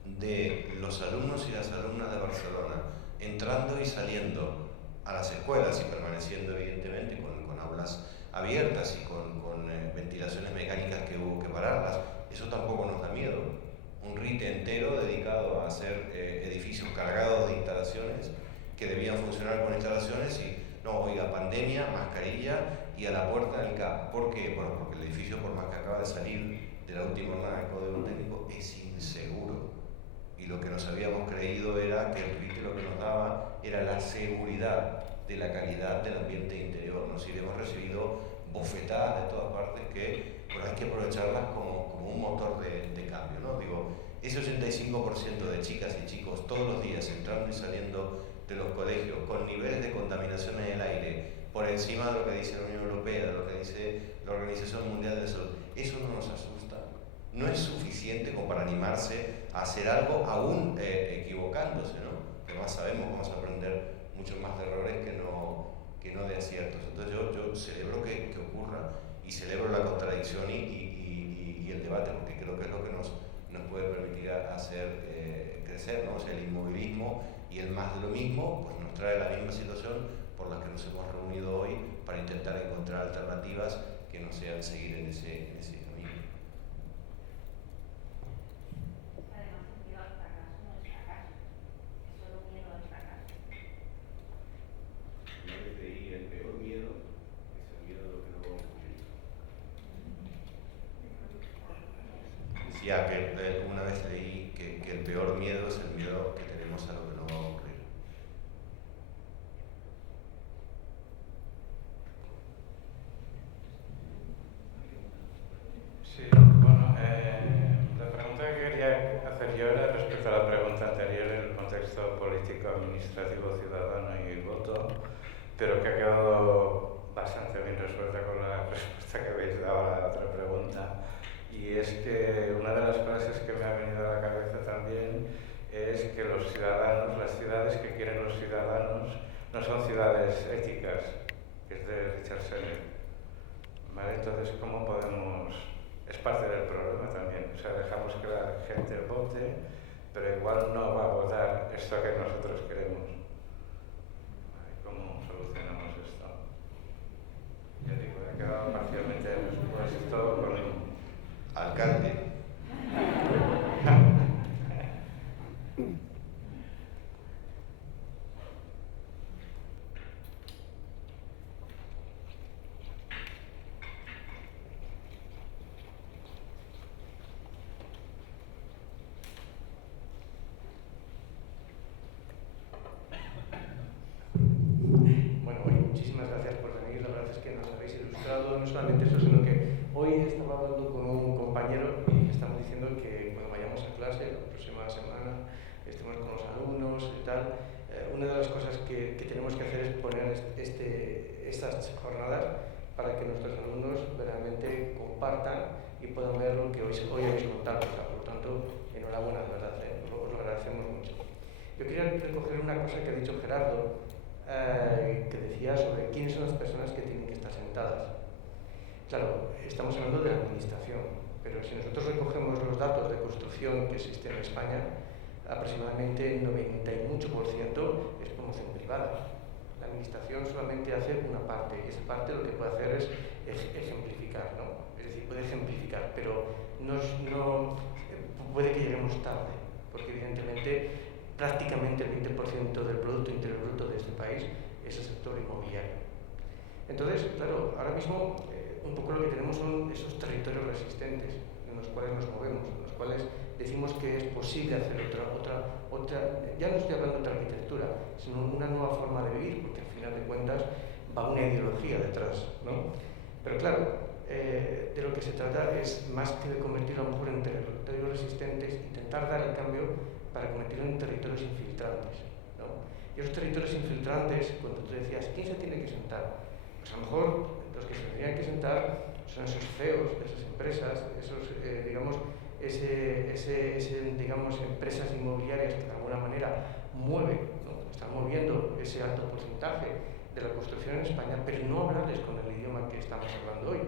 de los alumnos y las alumnas de Barcelona entrando y saliendo a las escuelas y permaneciendo evidentemente con aulas abiertas y con ventilaciones mecánicas que hubo que pararlas, eso tampoco nos da miedo. Un RITE entero dedicado a hacer edificios cargados de instalaciones que debían funcionar con instalaciones y no, oiga, pandemia, mascarilla y a la puerta del CAP. ¿Por qué? Bueno, porque el edificio, por más que acaba de salir de la última jornada del Código Técnico, es inseguro. Y lo que nos habíamos creído era que el RITE lo que nos daba era la seguridad de la calidad del ambiente interior. Nos hemos recibido bofetadas de todas partes que bueno, hay que aprovecharlas como un motor de cambio, ¿no? Digo, ese 85% de chicas y chicos todos los días entrando y saliendo de los colegios con niveles de contaminación en el aire por encima de lo que dice la Unión Europea, de lo que dice la Organización Mundial de la Salud, eso no nos asusta. No es suficiente como para animarse a hacer algo aún equivocándose, ¿no? Que más sabemos, vamos a aprender mucho más de errores que no de aciertos. Entonces yo celebro que ocurra y celebro la contradicción y el debate, porque creo que es lo que nos puede permitir hacer crecer, ¿no? O sea, el inmovilismo y el más de lo mismo pues nos trae la misma situación por la que nos hemos reunido hoy para intentar encontrar alternativas que no sean seguir en ese camino. Además, el miedo al fracaso no es fracaso, es solo miedo al fracaso. Una vez leí, el peor miedo es el miedo de lo que no va a ocurrir. Decía que una vez leí que el peor miedo es el miedo que tenemos a lo que no va a ocurrir. Sí, bueno, la pregunta que quería hacer yo era respecto a la pregunta anterior en el contexto político, administrativo, ciudadano y el voto, pero que ha quedado bastante bien resuelta con la respuesta que habéis dado a la otra pregunta. Y es que una de las frases que me ha venido a la cabeza también es que los ciudadanos, las ciudades que quieren los ciudadanos, no son ciudades éticas, que es de Richard Sennett. ¿Vale? Entonces, ¿cómo podemos...? Es parte del problema también. O sea, dejamos que la gente vote, pero igual no va a votar esto que nosotros queremos. ¿Vale? ¿Cómo solucionamos esto? Ya digo, he quedado parcialmente respuesto con el alcalde. Muchísimas gracias por venir, la verdad es que nos habéis ilustrado, no solamente eso, sino que hoy estaba hablando con un compañero y estamos diciendo que cuando vayamos a clase, la próxima semana, estemos con los alumnos y tal, una de las cosas que tenemos que hacer es poner estas jornadas para que nuestros alumnos realmente compartan y puedan ver lo que hoy habéis contado. O sea, por lo tanto, enhorabuena, de verdad, os lo agradecemos mucho. Yo quería recoger una cosa que ha dicho Gerardo, que decía sobre quiénes son las personas que tienen que estar sentadas. Claro, estamos hablando de la administración, pero si nosotros recogemos los datos de construcción que existen en España, aproximadamente el 98% es promoción privada. La administración solamente hace una parte, y esa parte lo que puede hacer es ejemplificar, ¿no? Es decir, puede ejemplificar, pero puede que lleguemos tarde, porque evidentemente prácticamente el 20% del Producto Interior Bruto de este país es el sector inmobiliario. Entonces, claro, ahora mismo un poco lo que tenemos son esos territorios resistentes en los cuales nos movemos, en los cuales decimos que es posible hacer otra, ya no estoy hablando de otra arquitectura, sino una nueva forma de vivir, porque al final de cuentas va una ideología detrás, ¿no? Pero claro, de lo que se trata es más que de convertirlo a lo mejor en territorios resistentes, intentar dar el cambio para convertirlo en territorios infiltrantes, ¿no? Y esos territorios infiltrantes, cuando tú decías, ¿quién se tiene que sentar? Pues a lo mejor los que se tendrían que sentar son esos CEOs de esas empresas, esos, digamos, digamos, empresas inmobiliarias que de alguna manera mueven, ¿no? Están moviendo ese alto porcentaje de la construcción en España, pero no hablarles con el idioma que estamos hablando hoy.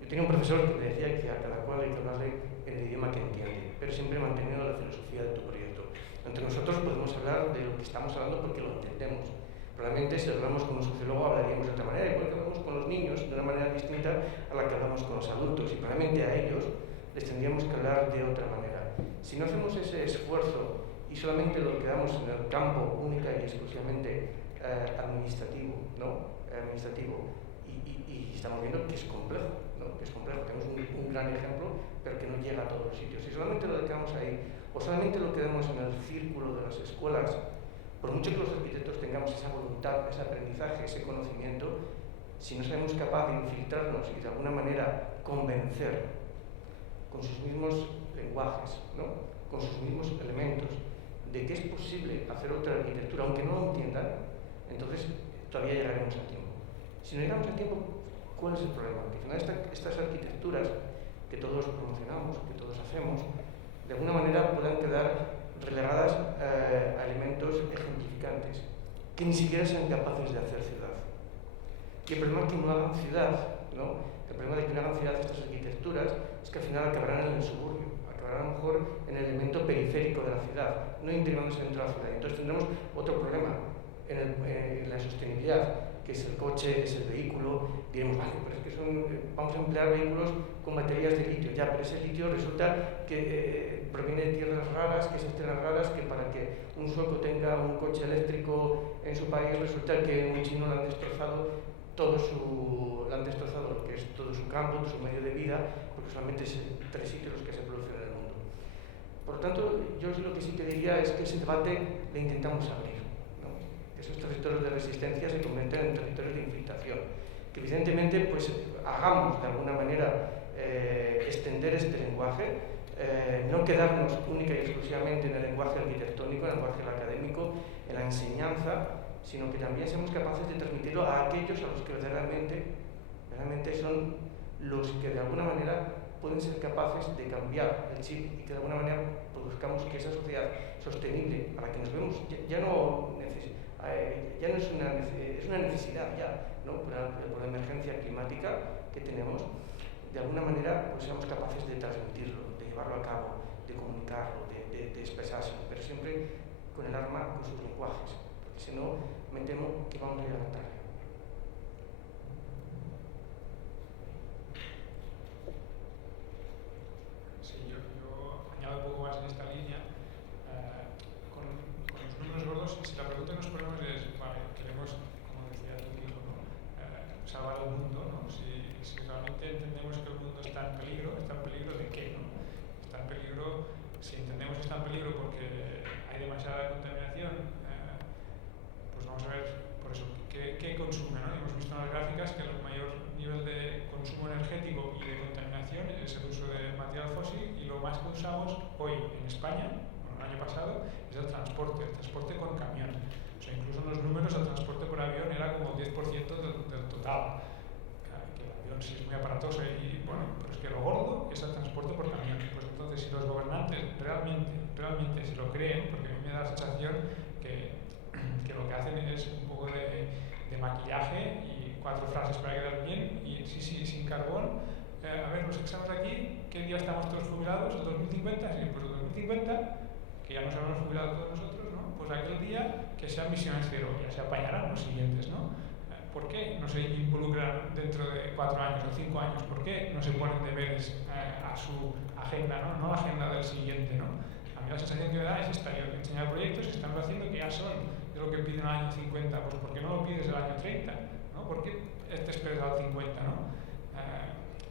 Yo tenía un profesor que me decía que a cada cual hay que hablarle en el idioma que entiende, pero siempre manteniendo la filosofía de tu proyecto. Entre nosotros podemos hablar de lo que estamos hablando porque lo entendemos. Probablemente si hablamos con un sociólogo hablaríamos de otra manera, igual que hablamos con los niños de una manera distinta a la que hablamos con los adultos, y probablemente a ellos les tendríamos que hablar de otra manera. Si no hacemos ese esfuerzo y solamente lo quedamos en el campo única y exclusivamente administrativo, ¿no? Y estamos viendo que es complejo, ¿no? Que es complejo. Tenemos un gran ejemplo, pero que no llega a todos los sitios. Si solamente lo quedamos ahí, o solamente lo quedamos en el círculo de las escuelas, por mucho que los arquitectos tengamos esa voluntad, ese aprendizaje, ese conocimiento, si no somos capaces de infiltrarnos y de alguna manera convencer con sus mismos lenguajes, ¿no? Con sus mismos elementos, de que es posible hacer otra arquitectura, aunque no lo entiendan, entonces todavía llegaremos a tiempo. Si no llegamos a tiempo, ¿cuál es el problema? Que al final estas arquitecturas que todos promocionamos, que todos hacemos, de alguna manera puedan quedar relegadas a elementos ejemplificantes, que ni siquiera sean capaces de hacer ciudad. Y el problema es que no hagan ciudad, ¿no? El problema de que no hagan ciudad estas arquitecturas es que al final acabarán en el suburbio, acabarán a lo mejor en el elemento periférico de la ciudad, no integrándose dentro de la ciudad. Entonces tendremos otro problema en la sostenibilidad, que es el coche, es el vehículo. Diremos, vale, pero es que vamos a emplear vehículos con baterías de litio, ya, pero ese litio resulta que proviene de tierras raras, que esas tierras raras, que para que un sueco tenga un coche eléctrico en su país, resulta que un chino le han destrozado lo que es todo su campo, su medio de vida, porque solamente es 3 sitios los que se producen en el mundo. Por lo tanto, yo lo que sí te diría es que ese debate le intentamos abrir, ¿no? Esos territorios de resistencia se convierten en territorios de infiltración, que evidentemente pues hagamos de alguna manera extender este lenguaje, no quedarnos única y exclusivamente en el lenguaje arquitectónico, en el lenguaje académico, en la enseñanza, sino que también seamos capaces de transmitirlo a aquellos a los que realmente son los que de alguna manera pueden ser capaces de cambiar el chip y que de alguna manera produzcamos que esa sociedad sostenible a la que nos vemos ya no es una necesidad ya, ¿no? por la emergencia climática que tenemos, de alguna manera pues seamos capaces de transmitirlo, de llevarlo a cabo, de comunicarlo, de expresarse, pero siempre con el arma, con sus lenguajes, porque si no me temo que vamos a llegar tarde. Sí, yo añado un poco más en esta línea. Con los números gordos, si la pregunta que nos ponemos es, vale, queremos, como decía tu hijo, ¿no? Salvar el mundo, ¿no? Si realmente entendemos que el mundo está en peligro ¿de qué, no? Está en peligro, si entendemos que está en peligro porque hay demasiada contaminación, pues vamos a ver, por eso, ¿qué consume, ¿no? Hemos visto en las gráficas que el mayor nivel de consumo energético y de contaminación es el uso de material fósil, y lo más que usamos hoy en España, el año pasado, es el transporte con camión. O sea, incluso en los números el transporte por avión era como el 10% del total. Que el avión sí es muy aparatoso y bueno, pero es que lo gordo es el transporte por camión. Pues entonces, si los gobernantes realmente se lo creen, porque a mí me da la sensación que lo que hacen es un poco de maquillaje y 4 frases para quedar bien, y sí, sin carbón. A ver, los que estamos aquí, ¿qué día estamos todos jubilados? ¿El 2050? Sí, pues el 2050, que ya nos habremos jubilado todos nosotros, ¿no? Pues pues aquel día que sean emisiones cero, ya se apañarán los siguientes, ¿no? ¿Por qué no se involucran dentro de 4 años o 5 años? ¿Por qué no se ponen deberes a su agenda, no la agenda del siguiente, ¿no? A mí la sensación que me da es esta, yo enseñar proyectos que estamos haciendo que ya son de lo que piden al año 50, pues ¿por qué no lo pides el año 30? ¿No? ¿Por qué te esperas al 50, ¿no?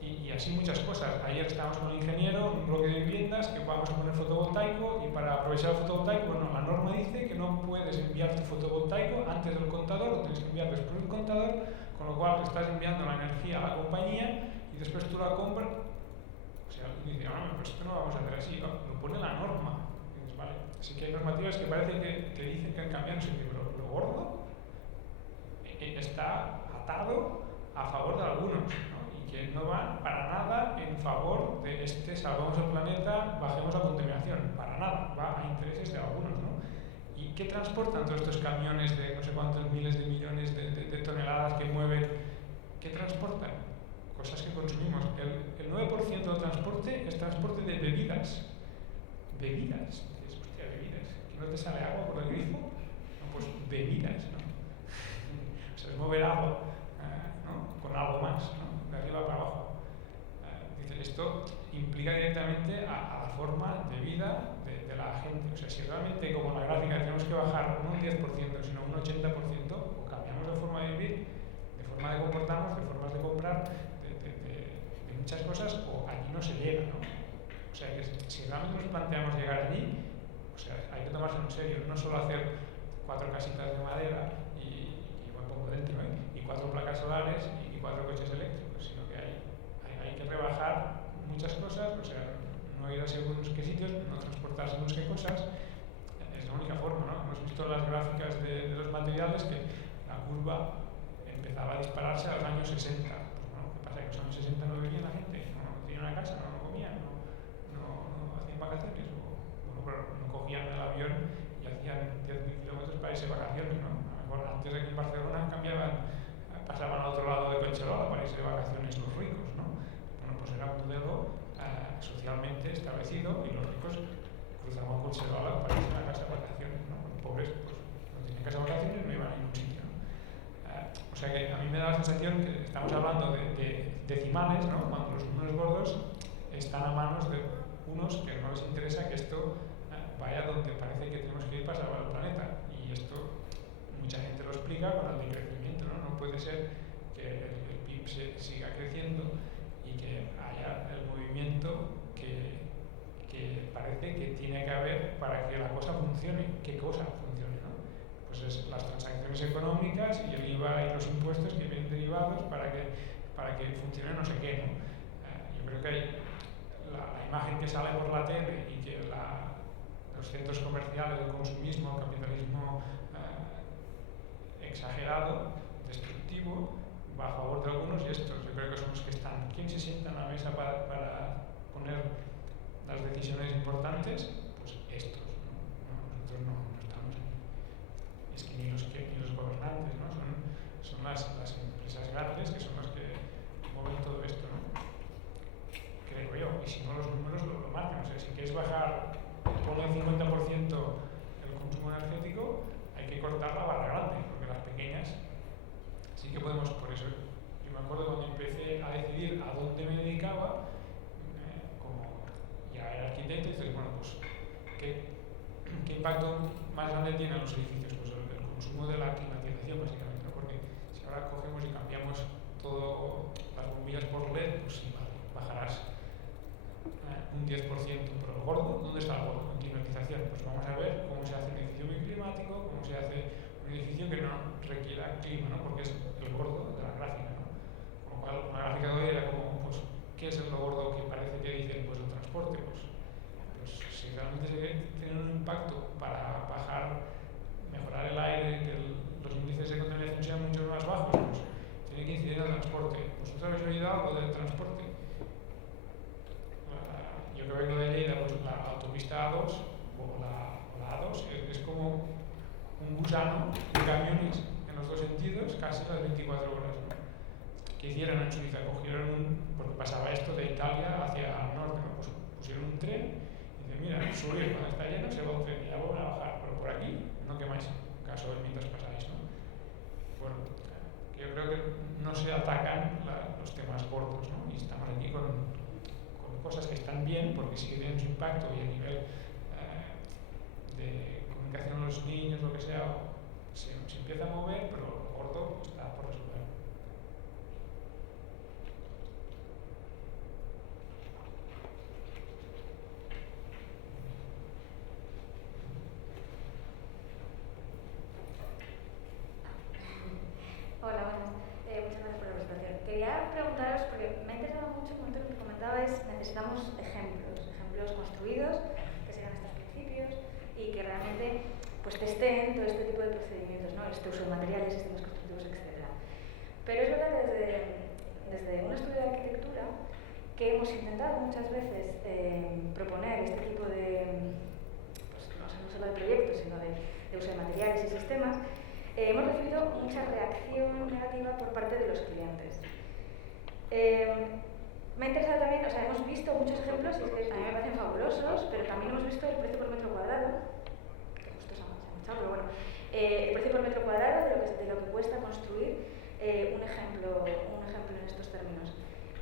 Y así muchas cosas. Ayer estábamos con un ingeniero, un bloque de viviendas, que vamos a poner fotovoltaico y para aprovechar el fotovoltaico, bueno, la norma dice que no puedes enviar tu fotovoltaico antes del contador, lo tienes que enviar después del contador, con lo cual estás enviando la energía a la compañía y después tú la compras. O sea, dice, no, pues esto no lo vamos a hacer así, ¿no? Lo pone la norma. Y dices, vale, así que hay normativas que parece que dicen que han cambiado, no sé qué, pero lo gordo está atado a favor de algunos, ¿no? Que no van para nada en favor de salvamos el planeta, bajemos la contaminación, para nada, va a intereses de algunos, ¿no? ¿Y qué transportan todos estos camiones de no sé cuántos miles de millones de toneladas que mueven? ¿Qué transportan? Cosas que consumimos. El 9% del transporte es transporte de bebidas. Bebidas. Dices, hostia, bebidas. ¿Que no te sale agua por el grifo? No, pues bebidas, ¿no? O sea, es mover agua, ¿no? Con algo más, ¿no? De arriba para abajo. Esto implica directamente a la forma de vida de la gente. O sea, si realmente, como en la gráfica, tenemos que bajar no un 10%, sino un 80%, o cambiamos de forma de vivir, de forma de comportarnos, de formas de comprar, de muchas cosas, o allí no se llega, ¿no? O sea, que si realmente nos planteamos llegar allí, o sea, hay que tomarse en serio, no solo hacer 4 casitas de madera y me pongo dentro, y 4 placas solares y 4 coches eléctricos, sino que hay que rebajar muchas cosas, o sea, no ir a según qué sitios, no transportar según qué cosas, es la única forma, ¿no? Hemos visto las gráficas de los materiales que la curva empezaba a dispararse a los años 60. Pues bueno, ¿qué pasa? Que en los años 60 no vivía la gente, no tenía una casa, no comían, no hacían vacaciones, o bueno, no cogían el avión y hacían 10.000 kilómetros para irse de vacaciones, ¿no? A lo mejor antes aquí en Barcelona pasaban al otro lado de Collserola para irse de vacaciones los ricos, ¿no? Bueno, pues era un modelo socialmente establecido y los ricos cruzaban Collserola para irse a la casa de vacaciones, ¿no? Los pobres pues no tenían casa de vacaciones y no iban a ningún sitio, ¿no? O sea que a mí me da la sensación que estamos hablando de decimales, ¿no? Cuando los números gordos están a manos de unos que no les interesa que esto vaya donde parece que tenemos que ir para salvar el planeta. Y esto mucha gente lo explica con el decrecimiento, ¿no? No puede ser que el PIB siga creciendo y que haya el movimiento que parece que tiene que haber para que la cosa funcione. ¿Qué cosa funcione, no? Pues es las transacciones económicas y el IVA y los impuestos que vienen derivados para que funcione no sé qué, ¿no? Yo creo que hay la imagen que sale por la tele y que los centros comerciales, el consumismo, el capitalismo exagerado, destructivo, va a favor de algunos y estos. Yo creo que son los que están. ¿Quién se sienta en la mesa para poner las decisiones importantes? Pues estos, ¿no? Nosotros no estamos ahí. Es que ni los gobernantes, ¿no? Son las empresas grandes que son las que mueven todo esto, ¿no? Creo yo. Y si no, los números lo marcan. O sea, si quieres bajar por el 50% el consumo energético, hay que cortar la barra grande, porque las pequeñas sí que podemos. Por eso yo me acuerdo cuando empecé a decidir a dónde me dedicaba, como ya era arquitecto, y dices, bueno, pues ¿qué impacto más grande tienen los edificios? Pues el consumo de la climatización, básicamente, ¿no? Porque si ahora cogemos y cambiamos todo las bombillas por LED, pues sí, vale, bajarás un 10%, pero el gordo, ¿dónde está el gordo? En climatización. Pues vamos a ver cómo se hace un edificio muy climático, cómo se hace un edificio que no requiera clima, ¿no? Porque es el gordo de la gráfica, ¿no? Con lo cual, una gráfica de hoy era como, pues, ¿qué es lo gordo que parece que dicen? Pues el transporte, pues si realmente se tiene un impacto para mejorar el aire, que los índices de contaminación sean mucho más bajos, pues tiene que incidir en el transporte. ¿Vosotros habéis oído algo del transporte? Yo que vengo de Lleida, pues la autopista A2 o la A2 es como un gusano de camiones en los dos sentidos, casi las 24 horas, ¿no? ¿Qué hicieron en Suiza? Cogieron porque pasaba esto de Italia hacia el norte, ¿no? Pues pusieron un tren y dicen, mira, subir cuando está lleno se va un tren y ya vuelven a bajar, pero por aquí no quemáis gasoil mientras pasáis, ¿no? Bueno, yo creo que no se atacan los temas gordos, ¿no? Y estamos aquí con cosas que están bien porque sí que tienen su impacto y a nivel de comunicación a los niños, lo que sea, se empieza a mover, pero lo gordo está por resolver. Hola, buenas. Muchas gracias por la presentación. Quería preguntaros, porque me ha interesado mucho el momento que me comentabais, necesitamos ejemplos construidos, que sigan estos principios y que realmente pues testeen todo este tipo de procedimientos, ¿no? Este uso de materiales, sistemas constructivos, etc. Pero es verdad que desde un estudio de arquitectura que hemos intentado muchas veces proponer este tipo de, pues no solo de proyectos, sino de uso de materiales y sistemas, hemos recibido mucha reacción negativa por parte de los clientes. Me ha interesado también, o sea, hemos visto muchos ejemplos y es que a mí me parecen fabulosos, pero también hemos visto el precio por metro cuadrado, que justo se ha marchado, pero bueno, el precio por metro cuadrado de lo que cuesta construir un ejemplo en estos términos.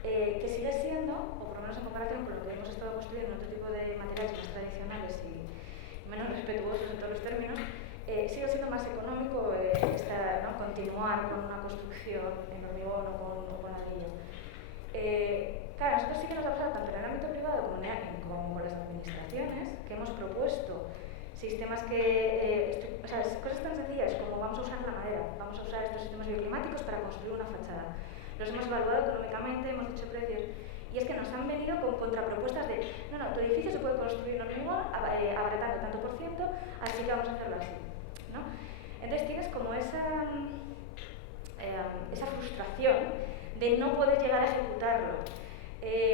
Que sigue siendo, o por lo menos en comparación con lo que hemos estado construyendo en otro tipo de materiales más tradicionales y menos respetuosos en todos los términos, sigue siendo más económico ¿no? continuar con una construcción en hormigón o con ladrillo. Claro, a nosotros sí que nos ha pasado tanto en el ámbito privado como con las administraciones, que hemos propuesto sistemas o sea, cosas tan sencillas como vamos a usar la madera, vamos a usar estos sistemas bioclimáticos para construir una fachada. Los hemos evaluado económicamente, hemos dicho precios, y es que nos han venido con contrapropuestas de no, tu edificio se puede construir en hormigón abaratando tanto por ciento, así que vamos a hacerlo así, ¿no? Entonces tienes como esa frustración de no poder llegar a ejecutarlo,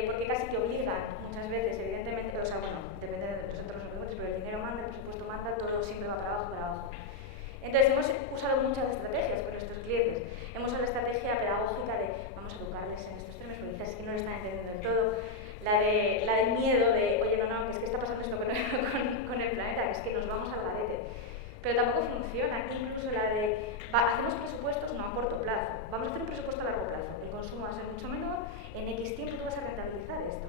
porque casi te obligan muchas veces, evidentemente, o sea, bueno, depende de los entornos económicos, pero el dinero manda, el presupuesto manda, todo siempre va para abajo, para abajo. Entonces hemos usado muchas estrategias con nuestros clientes. Hemos usado la estrategia pedagógica de vamos a educarles en estos términos, porque quizás sí que no lo están entendiendo del todo. La del miedo de, oye, no, que es que está pasando esto con el planeta, que es que nos vamos al garete. Pero tampoco funciona. Incluso la de, hacemos presupuestos no a corto plazo, vamos a hacer un presupuesto a largo plazo. El consumo va a ser mucho menor, en X tiempo tú vas a rentabilizar esto.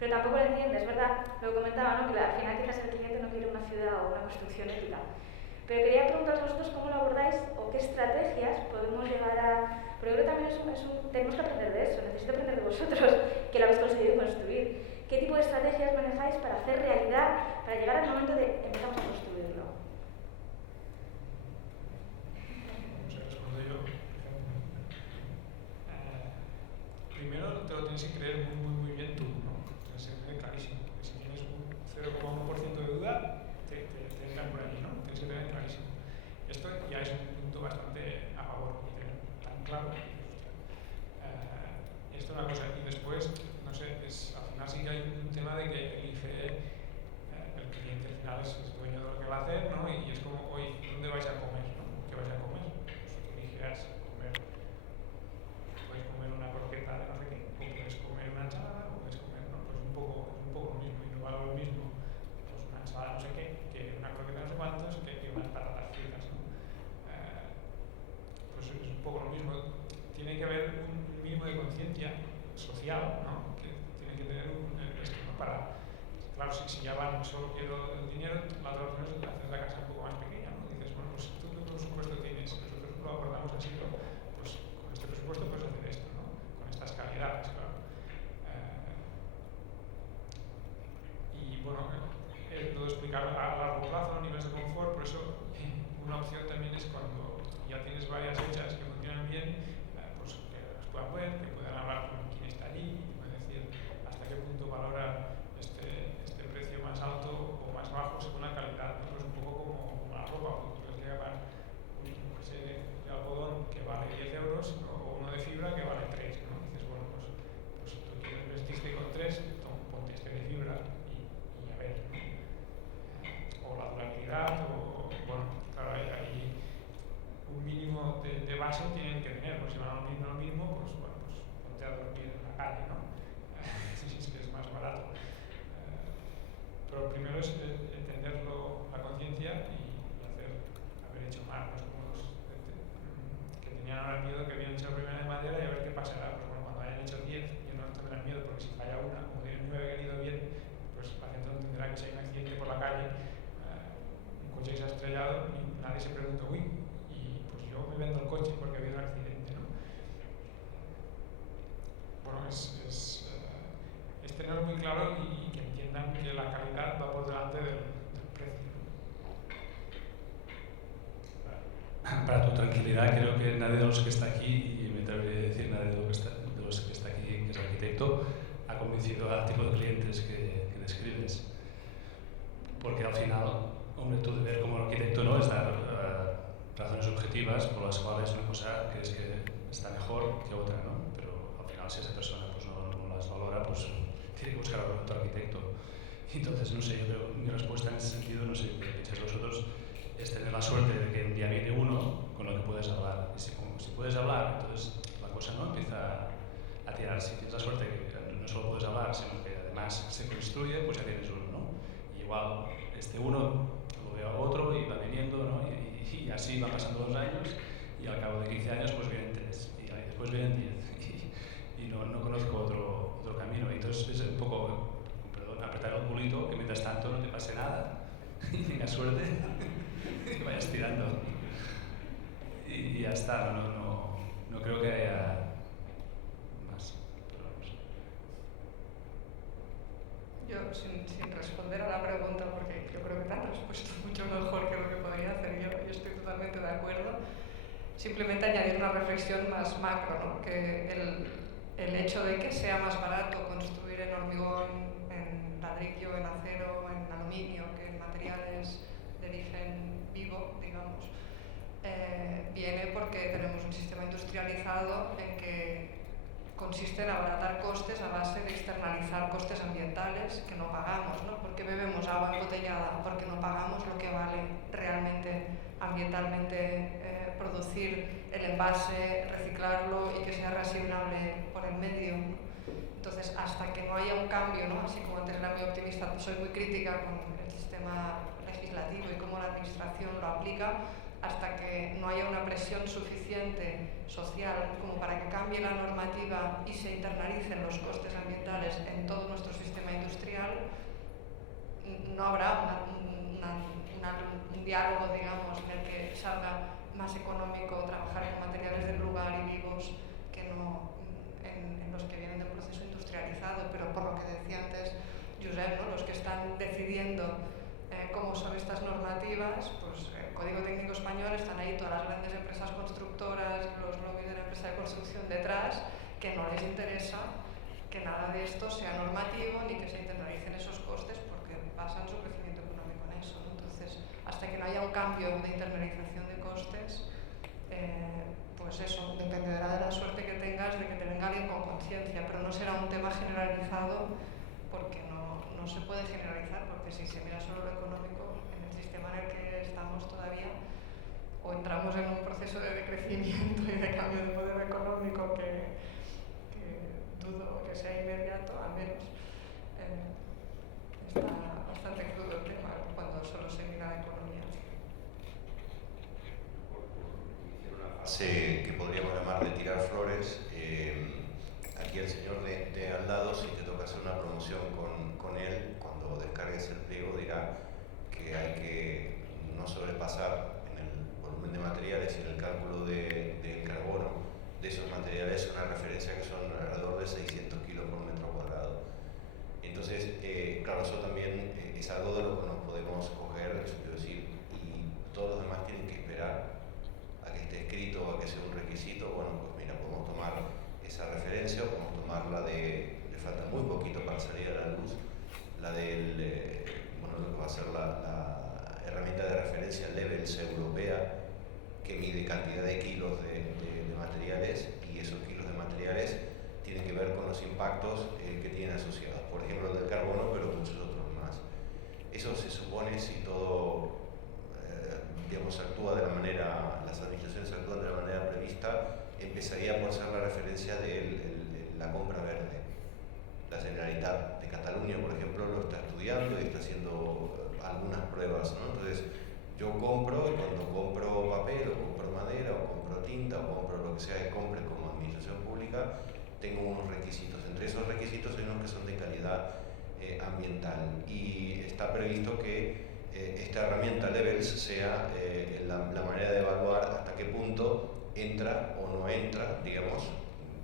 Pero tampoco lo entiendes, ¿verdad? Lo que comentaba, ¿no? Que al final quizás el cliente no quiere una ciudad o una construcción ética. Pero quería preguntaros a vosotros cómo lo abordáis o qué estrategias podemos llegar a... Porque yo creo que también tenemos que aprender de eso, necesito aprender de vosotros, que lo habéis conseguido construir. ¿Qué tipo de estrategias manejáis para hacer realidad, para llegar al momento de empezamos a construirlo? Vamos a responder yo. Primero te lo tienes que creer muy bien tú, ¿no? Tienes que tener clarísimo. Que si tienes un 0,1% de duda, te entran por allí, ¿no? Tienes que tener clarísimo. Esto ya es un punto bastante a favor, tener tan claro. Esto es una cosa. Y después, no sé, al final sí que hay un tema de que elige el cliente al final es dueño de lo que va a hacer, ¿no? Y es como, oye, ¿dónde vais a comer? ¿No? ¿Qué vais a comer? Pues tú elegirás comer. Puedes comer una croqueta de no sé qué, o puedes comer una ensalada, o puedes comer, ¿no? Pues un poco lo mismo, y no vale lo mismo pues una ensalada no sé qué, que una croqueta no sé cuántos, que unas patatas fritas, ¿no? Pues es un poco lo mismo. Tiene que haber un mínimo de conciencia social, ¿no? Que tiene que tener esto, ¿no? Para, claro, si ya van, solo quiero el dinero, la otra opción es hacer la casa un poco más pequeña, ¿no? Dices, bueno, pues tú qué presupuesto tienes, nosotros lo abordamos así, ¿no? Pues con este presupuesto puedes hacer esto, ¿no? Con estas calidades, claro. Y bueno, lo de explicar a largo plazo, niveles de confort, por eso una opción también es cuando ya tienes varias hechas que funcionan bien, pues que las puedan ver, que puedan hablar con quien está allí, y pueden decir hasta qué punto valora este precio más alto o más bajo según la calidad, ¿no? Pues un poco como la ropa, porque puedes llevar un corsé de algodón que vale 10 euros, ¿no? O uno de fibra que vale 3, ¿no? Y dices, bueno, pues tú quieres vestirte con 3, ponte este de fibra y a ver, ¿no? O la durabilidad, o bueno, claro, hay un mínimo de base tienen que tener, porque si van a lo mismo, pues bueno, pues ponte a dormir en la calle, ¿no? Sí, es que es más barato. Pero primero es entenderlo, la conciencia y hacer hecho mal, pues como los que tenían ahora miedo que habían hecho la primera de madera y a ver qué pasará. Pues bueno, cuando hayan hecho 10 y no tendrán miedo porque si falla una, como tienen 9 que han ido bien, pues la gente no entenderá que si hay un accidente por la calle, un coche que se ha estrellado y nadie se pregunta, uy, y pues yo me vendo el coche porque ha habido un accidente, ¿no? Bueno, es tener muy claro y que entiendan que la calidad va por delante del precio. Para tu tranquilidad, creo que nadie de los que está aquí, y me atrevería a decir nadie de los que está aquí, que es arquitecto, ha convencido al tipo de clientes que describes. Porque al final, hombre, tu deber como arquitecto no es dar razones objetivas por las cuales una cosa crees que está mejor que otra, ¿no? Pero al final, si esa persona pues, no las valora, pues tiene que buscar a otro arquitecto. Entonces, no sé, yo creo mi respuesta en ese sentido, no sé qué pensáis vosotros, es tener la suerte de que un día viene uno con lo que puedes hablar. Y si puedes hablar, entonces la cosa no empieza a tirar. Si tienes la suerte de que no solo puedes hablar, sino que además se construye, pues ya tienes uno, ¿no? Y igual este uno lo ve a otro y va viniendo, ¿no? Y así van pasando los años y al cabo de 15 años pues vienen 3 y después vienen 10 y no conozco otro camino. Y entonces es un poco, perdón, apretar el culito que mientras tanto no te pase nada y tengas suerte y vayas tirando. Y ya está, no creo que haya más. Yo, sin responder a la pregunta, porque yo creo que te han respuesto mucho mejor que lo que podría hacer yo, y estoy totalmente de acuerdo, simplemente añadir una reflexión más macro, ¿no? Que el hecho de que sea más barato construir en hormigón, en ladrillo, en acero, en aluminio, que en materiales de origen vivo, digamos, viene porque tenemos un sistema industrializado en que consiste en abaratar costes a base de externalizar costes ambientales que no pagamos, ¿no? ¿Por qué bebemos agua embotellada? Porque no pagamos lo que vale realmente ambientalmente producir el envase, reciclarlo y que sea reasignable por el medio. Entonces, hasta que no haya un cambio, ¿no? Así como antes era muy optimista, soy muy crítica con el sistema legislativo y cómo la administración lo aplica, hasta que no haya una presión suficiente social como para que cambie la normativa y se internalicen los costes ambientales en todo nuestro sistema industrial, no habrá un diálogo, digamos, en el que salga más económico trabajar con materiales del lugar y vivos que no en los que vienen de un proceso industrializado. Pero por lo que decía antes Josep, ¿no? Los que están decidiendo cómo son estas normativas, pues el Código Técnico Español, están ahí todas las grandes empresas constructoras, los lobbies de la empresa de construcción detrás, que no les interesa que nada de esto sea normativo ni que se internalicen esos costes porque basan su crecimiento económico en eso, ¿no? Entonces, hasta que no haya un cambio de internalización de costes, pues eso, dependerá de la suerte que tengas de que te venga alguien con conciencia, pero no será un tema generalizado porque no se puede generalizar, porque si se mira solo lo económico, en el sistema en el que estamos todavía, o entramos en un proceso de decrecimiento y de cambio de modelo económico que dudo que sea inmediato, al menos está bastante crudo el tema cuando solo se mira la economía. Una fase que podríamos llamar de tirar flores. Aquí el señor de al lado, si te toca hacer una promoción con él, cuando descargues el pliego dirá que hay que no sobrepasar en el volumen de materiales y en el cálculo del carbono de esos materiales una referencia que son alrededor de 600 kilos por metro cuadrado. Entonces, claro, eso también es algo de lo que nos podemos coger, quiero decir, y todos los demás tienen que esperar a que esté escrito o a que sea un requisito. Bueno, pues mira, podemos tomar esa referencia o podemos tomar la de, le falta muy poquito para salir a la luz, la del, bueno, lo que va a ser la herramienta de referencia Levels europea, que mide cantidad de kilos de materiales, y esos kilos de materiales tienen que ver con los impactos que tienen asociados, por ejemplo el del carbono, pero muchos otros más. Eso se supone, si todo digamos, actúa de la manera, las administraciones actúan de la manera prevista, empezaría por ser la referencia de la compra verde. La Generalitat de Cataluña, por ejemplo, lo está estudiando y está haciendo algunas pruebas, ¿no? Entonces, Yo compro, y cuando compro papel, o compro madera, o compro tinta, o compro lo que sea que compre como administración pública, tengo unos requisitos. Entre esos requisitos hay unos que son de calidad ambiental, y está previsto que esta herramienta Levels sea la manera de evaluar hasta qué punto entra o no entra, digamos,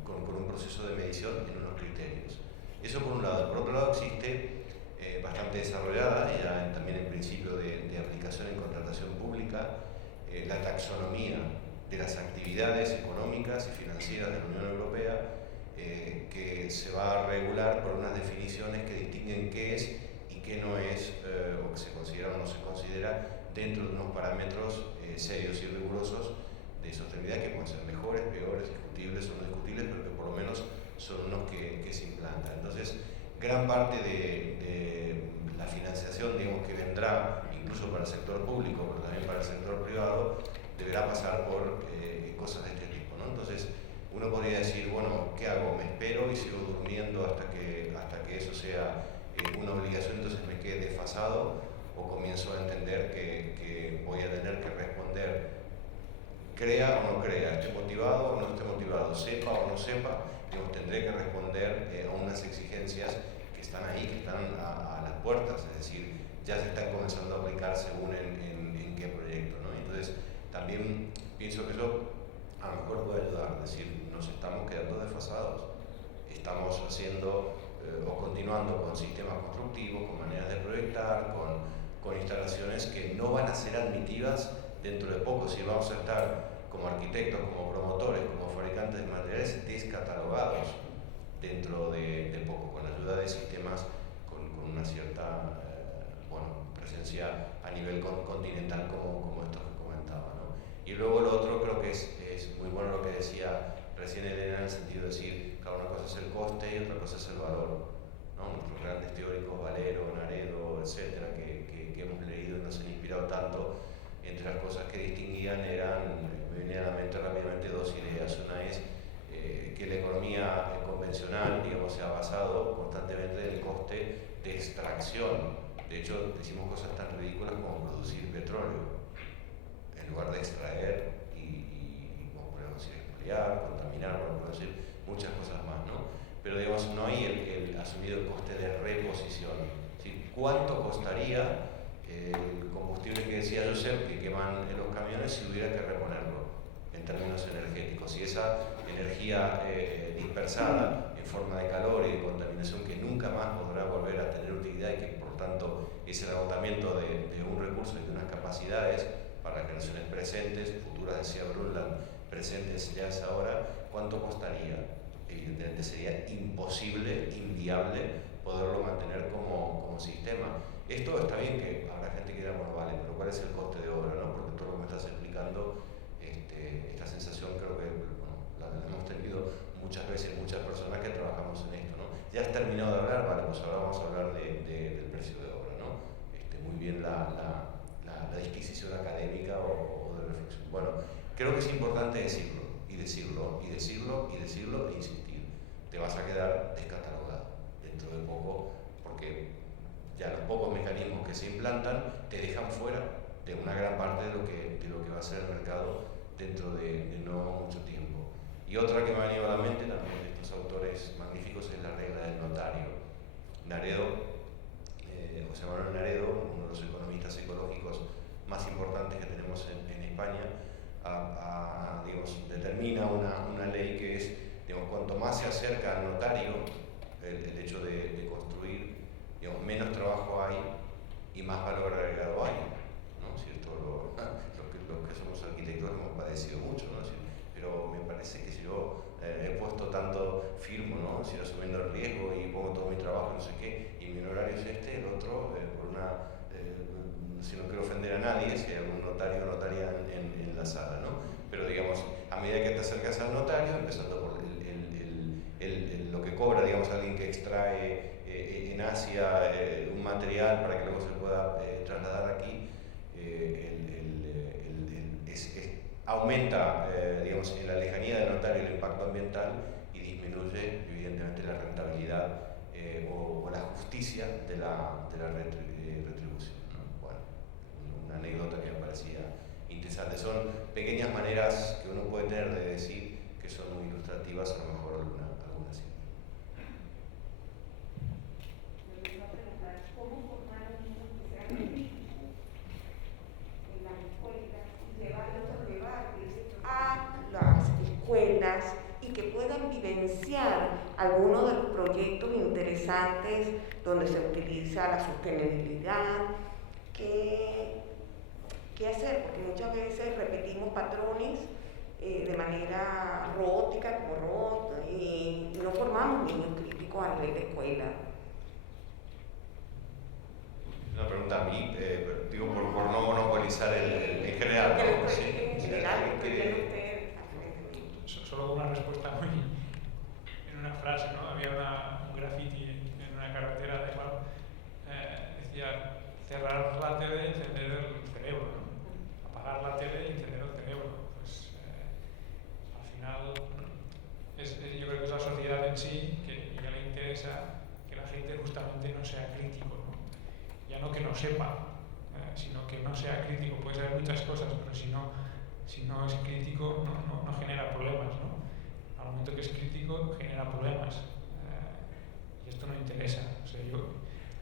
con un proceso de medición en unos criterios. Eso por un lado. Por otro lado, existe bastante desarrollada, ya también en principio de aplicación en contratación pública, la taxonomía de las actividades económicas y financieras de la Unión Europea, que se va a regular por unas definiciones que distinguen qué es y qué no es, o que se considera o no se considera, dentro de unos parámetros serios y rigurosos de sostenibilidad, que pueden ser mejores, peores, discutibles o no discutibles, pero que por lo menos son unos que se implantan. Entonces, gran parte de la financiación, digamos, que vendrá incluso para el sector público, pero también para el sector privado, deberá pasar por cosas de este tipo, ¿no? Entonces, uno podría decir, bueno, ¿qué hago? ¿Me espero y sigo durmiendo hasta que eso sea una obligación, entonces me quede desfasado? ¿O comienzo a entender que voy a tener que responder, crea o no crea, esté motivado o no esté motivado, sepa o no sepa, digamos, tendré que responder a unas exigencias que están ahí, que están a las puertas, es decir, ya se están comenzando a aplicar según en qué proyecto, ¿no? Entonces, también pienso que eso a lo mejor puede ayudar, es decir, nos estamos quedando desfasados, estamos haciendo o continuando con sistemas constructivos, con maneras de proyectar, con instalaciones que no van a ser admitidas dentro de poco, si vamos a estar como arquitectos, como promotores, como fabricantes de materiales descatalogados dentro de poco, con la ayuda de sistemas con una cierta presencia a nivel continental como estos que comentaba, ¿no? Y luego lo otro, creo que es muy bueno lo que decía recién Elena, en el sentido de decir, cada una cosa es el coste y otra cosa es el valor, ¿no? Nuestros grandes teóricos, Valero, Naredo, etcétera, que hemos leído y nos han inspirado tanto, entre las cosas que distinguían me venían a la mente rápidamente dos ideas. Una es que la economía convencional, digamos, se ha basado constantemente en el coste de extracción. De hecho, decimos cosas tan ridículas como producir petróleo, en lugar de extraer y podemos decir, expoliar, contaminar, podemos decir muchas cosas más, ¿no? Pero, digamos, no hay el asumido el coste de reposición. ¿Sí? ¿Cuánto costaría el combustible que decía Josep, que queman en los camiones, si hubiera que reponerlo en términos energéticos? Si esa energía dispersada en forma de calor y de contaminación, que nunca más podrá volver a tener utilidad, y que por tanto es el agotamiento de un recurso y de unas capacidades para las generaciones presentes, futuras, decía Brundtland, presentes ya es ahora, ¿cuánto costaría? Evidentemente sería imposible, inviable poderlo mantener como sistema. Esto está bien, que habrá gente que dirá, bueno, vale, pero ¿cuál es el coste de obra, no? Porque todo lo que me estás explicando, esta sensación creo que la hemos tenido muchas veces, muchas personas que trabajamos en esto, ¿no? Ya has terminado de hablar, vale, pues ahora vamos a hablar del precio de obra, ¿no? Muy bien la disquisición académica o de reflexión. Bueno, creo que es importante decirlo, y decirlo, y decirlo, y decirlo, e insistir. Te vas a quedar descatalogado dentro de poco, porque ya los pocos mecanismos que se implantan te dejan fuera de una gran parte de lo que va a ser el mercado dentro de no mucho tiempo. Y otra que me ha venido a la mente también de estos autores magníficos es la regla del notario. Naredo, José Manuel Naredo, uno de los economistas ecológicos más importantes que tenemos en España, digamos, determina una ley que es, digamos, cuanto más se acerca al notario el hecho de construir, digamos, menos trabajo hay y más valor agregado hay, ¿no? Si esto los que somos arquitectos hemos padecido mucho, ¿no? Pero me parece que si yo he puesto tanto firmo, ¿no? Si asumiendo el riesgo y pongo todo mi trabajo, no sé qué, y mi horario es el otro, si no quiero ofender a nadie, si hay algún notario o notaria en la sala, ¿no? Pero, digamos, a medida que te acercas al notario, empezando por lo que cobra, digamos, alguien que extrae en Asia un material para que luego se pueda trasladar aquí, aumenta, digamos, en la lejanía del notario el impacto ambiental y disminuye, evidentemente, la rentabilidad o la justicia de la retribución, ¿no? Bueno, una anécdota que me parecía interesante. Son pequeñas maneras que uno puede tener de decir que son muy ilustrativas, a lo mejor alguna sí. ¿Cómo formar a niños que sean críticos en las escuelas y llevarlos a debates a las escuelas y que puedan vivenciar algunos de los proyectos interesantes donde se utiliza la sostenibilidad? ¿Qué hacer? Porque muchas veces repetimos patrones de manera robótica, como robot, y no formamos niños críticos a nivel de escuela. Una pregunta a mí, digo por no monopolizar en general. ¿No? Sí, En general, solo una respuesta muy en una frase, ¿no? Había un graffiti en una carretera de cual decía cerrar la tele y encender el cerebro, ¿no? Apagar la tele y encender el cerebro. Pues al final yo creo que es la sociedad en sí que ya le interesa que la gente justamente no sea crítico, ¿no? Ya no que no sepa, sino que no sea crítico. Puede saber muchas cosas, pero si no es crítico no genera problemas, ¿no? Al momento que es crítico genera problemas, y esto no interesa. O sea, yo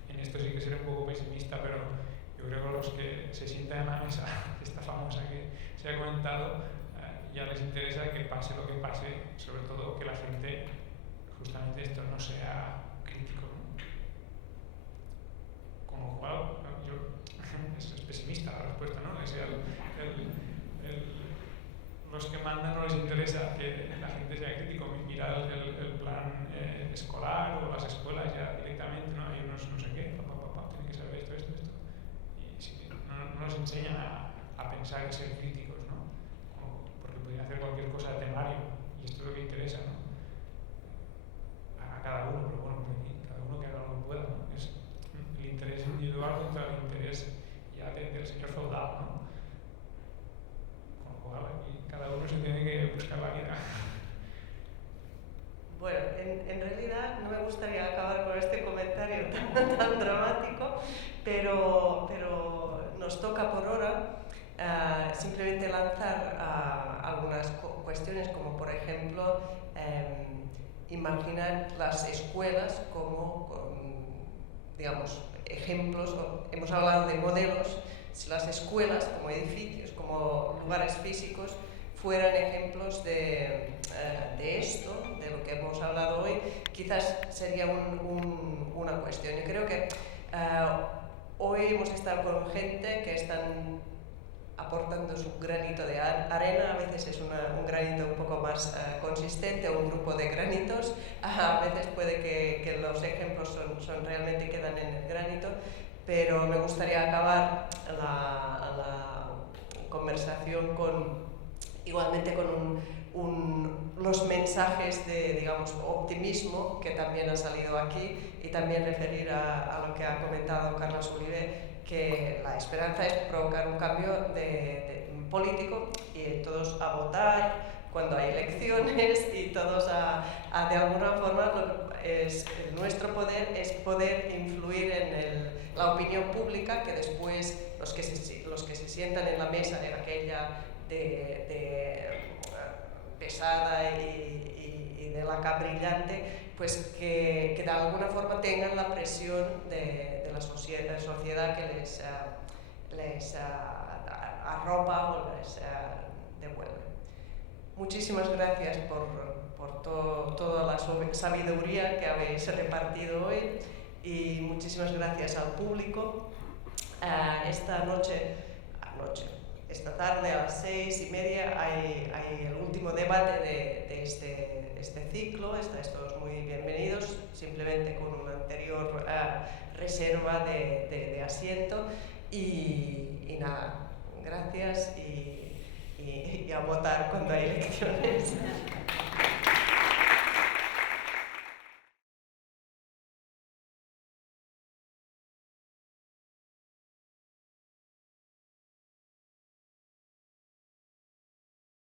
en esto sí que seré un poco pesimista, pero yo creo que los que se sientan en la mesa, esta famosa que se ha comentado, ya les interesa que pase lo que pase, sobre todo que la gente, justamente esto, no sea crítico, ¿no? Con lo cual, es pesimista la respuesta, ¿no? Es los que mandan no les interesa que la gente sea crítico. Mirar el plan escolar o las escuelas ya directamente, ¿no? Hay unos no sé qué, tienen que saber esto. Y sí, no nos enseñan a pensar y ser críticos, ¿no? Porque podrían hacer cualquier cosa de temario, y esto es lo que interesa, ¿no? A cada uno, pero bueno, cada uno que haga lo que pueda, ¿no? Es el interés individual contra el interés ya del señor feudal, ¿no? Con lo cual, aquí cada uno se tiene que buscar la vida. Bueno, en realidad no me gustaría acabar con este comentario tan dramático, pero nos toca por ahora simplemente lanzar algunas cuestiones, como por ejemplo imaginar las escuelas como, digamos, ejemplos. Hemos hablado de modelos. Si las escuelas como edificios, como lugares físicos, fueran ejemplos de esto, de lo que hemos hablado hoy, quizás sería una cuestión. Yo creo que hoy hemos estado con gente que están aportando su granito de arena. A veces es un granito un poco más consistente, o un grupo de granitos. A veces puede que los ejemplos son realmente quedan en el granito, pero me gustaría acabar la conversación igualmente con los mensajes de, digamos, optimismo que también han salido aquí, y también referir a lo que ha comentado Carles Oliver, que la esperanza es provocar un cambio político, y todos a votar cuando hay elecciones, y todos a de alguna forma nuestro poder es poder influir en la opinión pública, que después los que se sientan en la mesa de aquella pesada y de la brillante, pues que de alguna forma tengan la presión de la sociedad que les arropa o les devuelve. Muchísimas gracias por toda la sabiduría que habéis repartido hoy, y muchísimas gracias al público. Esta tarde a las 6:30 hay el último debate de este ciclo. Estáis todos muy bienvenidos, simplemente con una anterior reserva de asiento. Y nada, gracias y a votar cuando hay elecciones.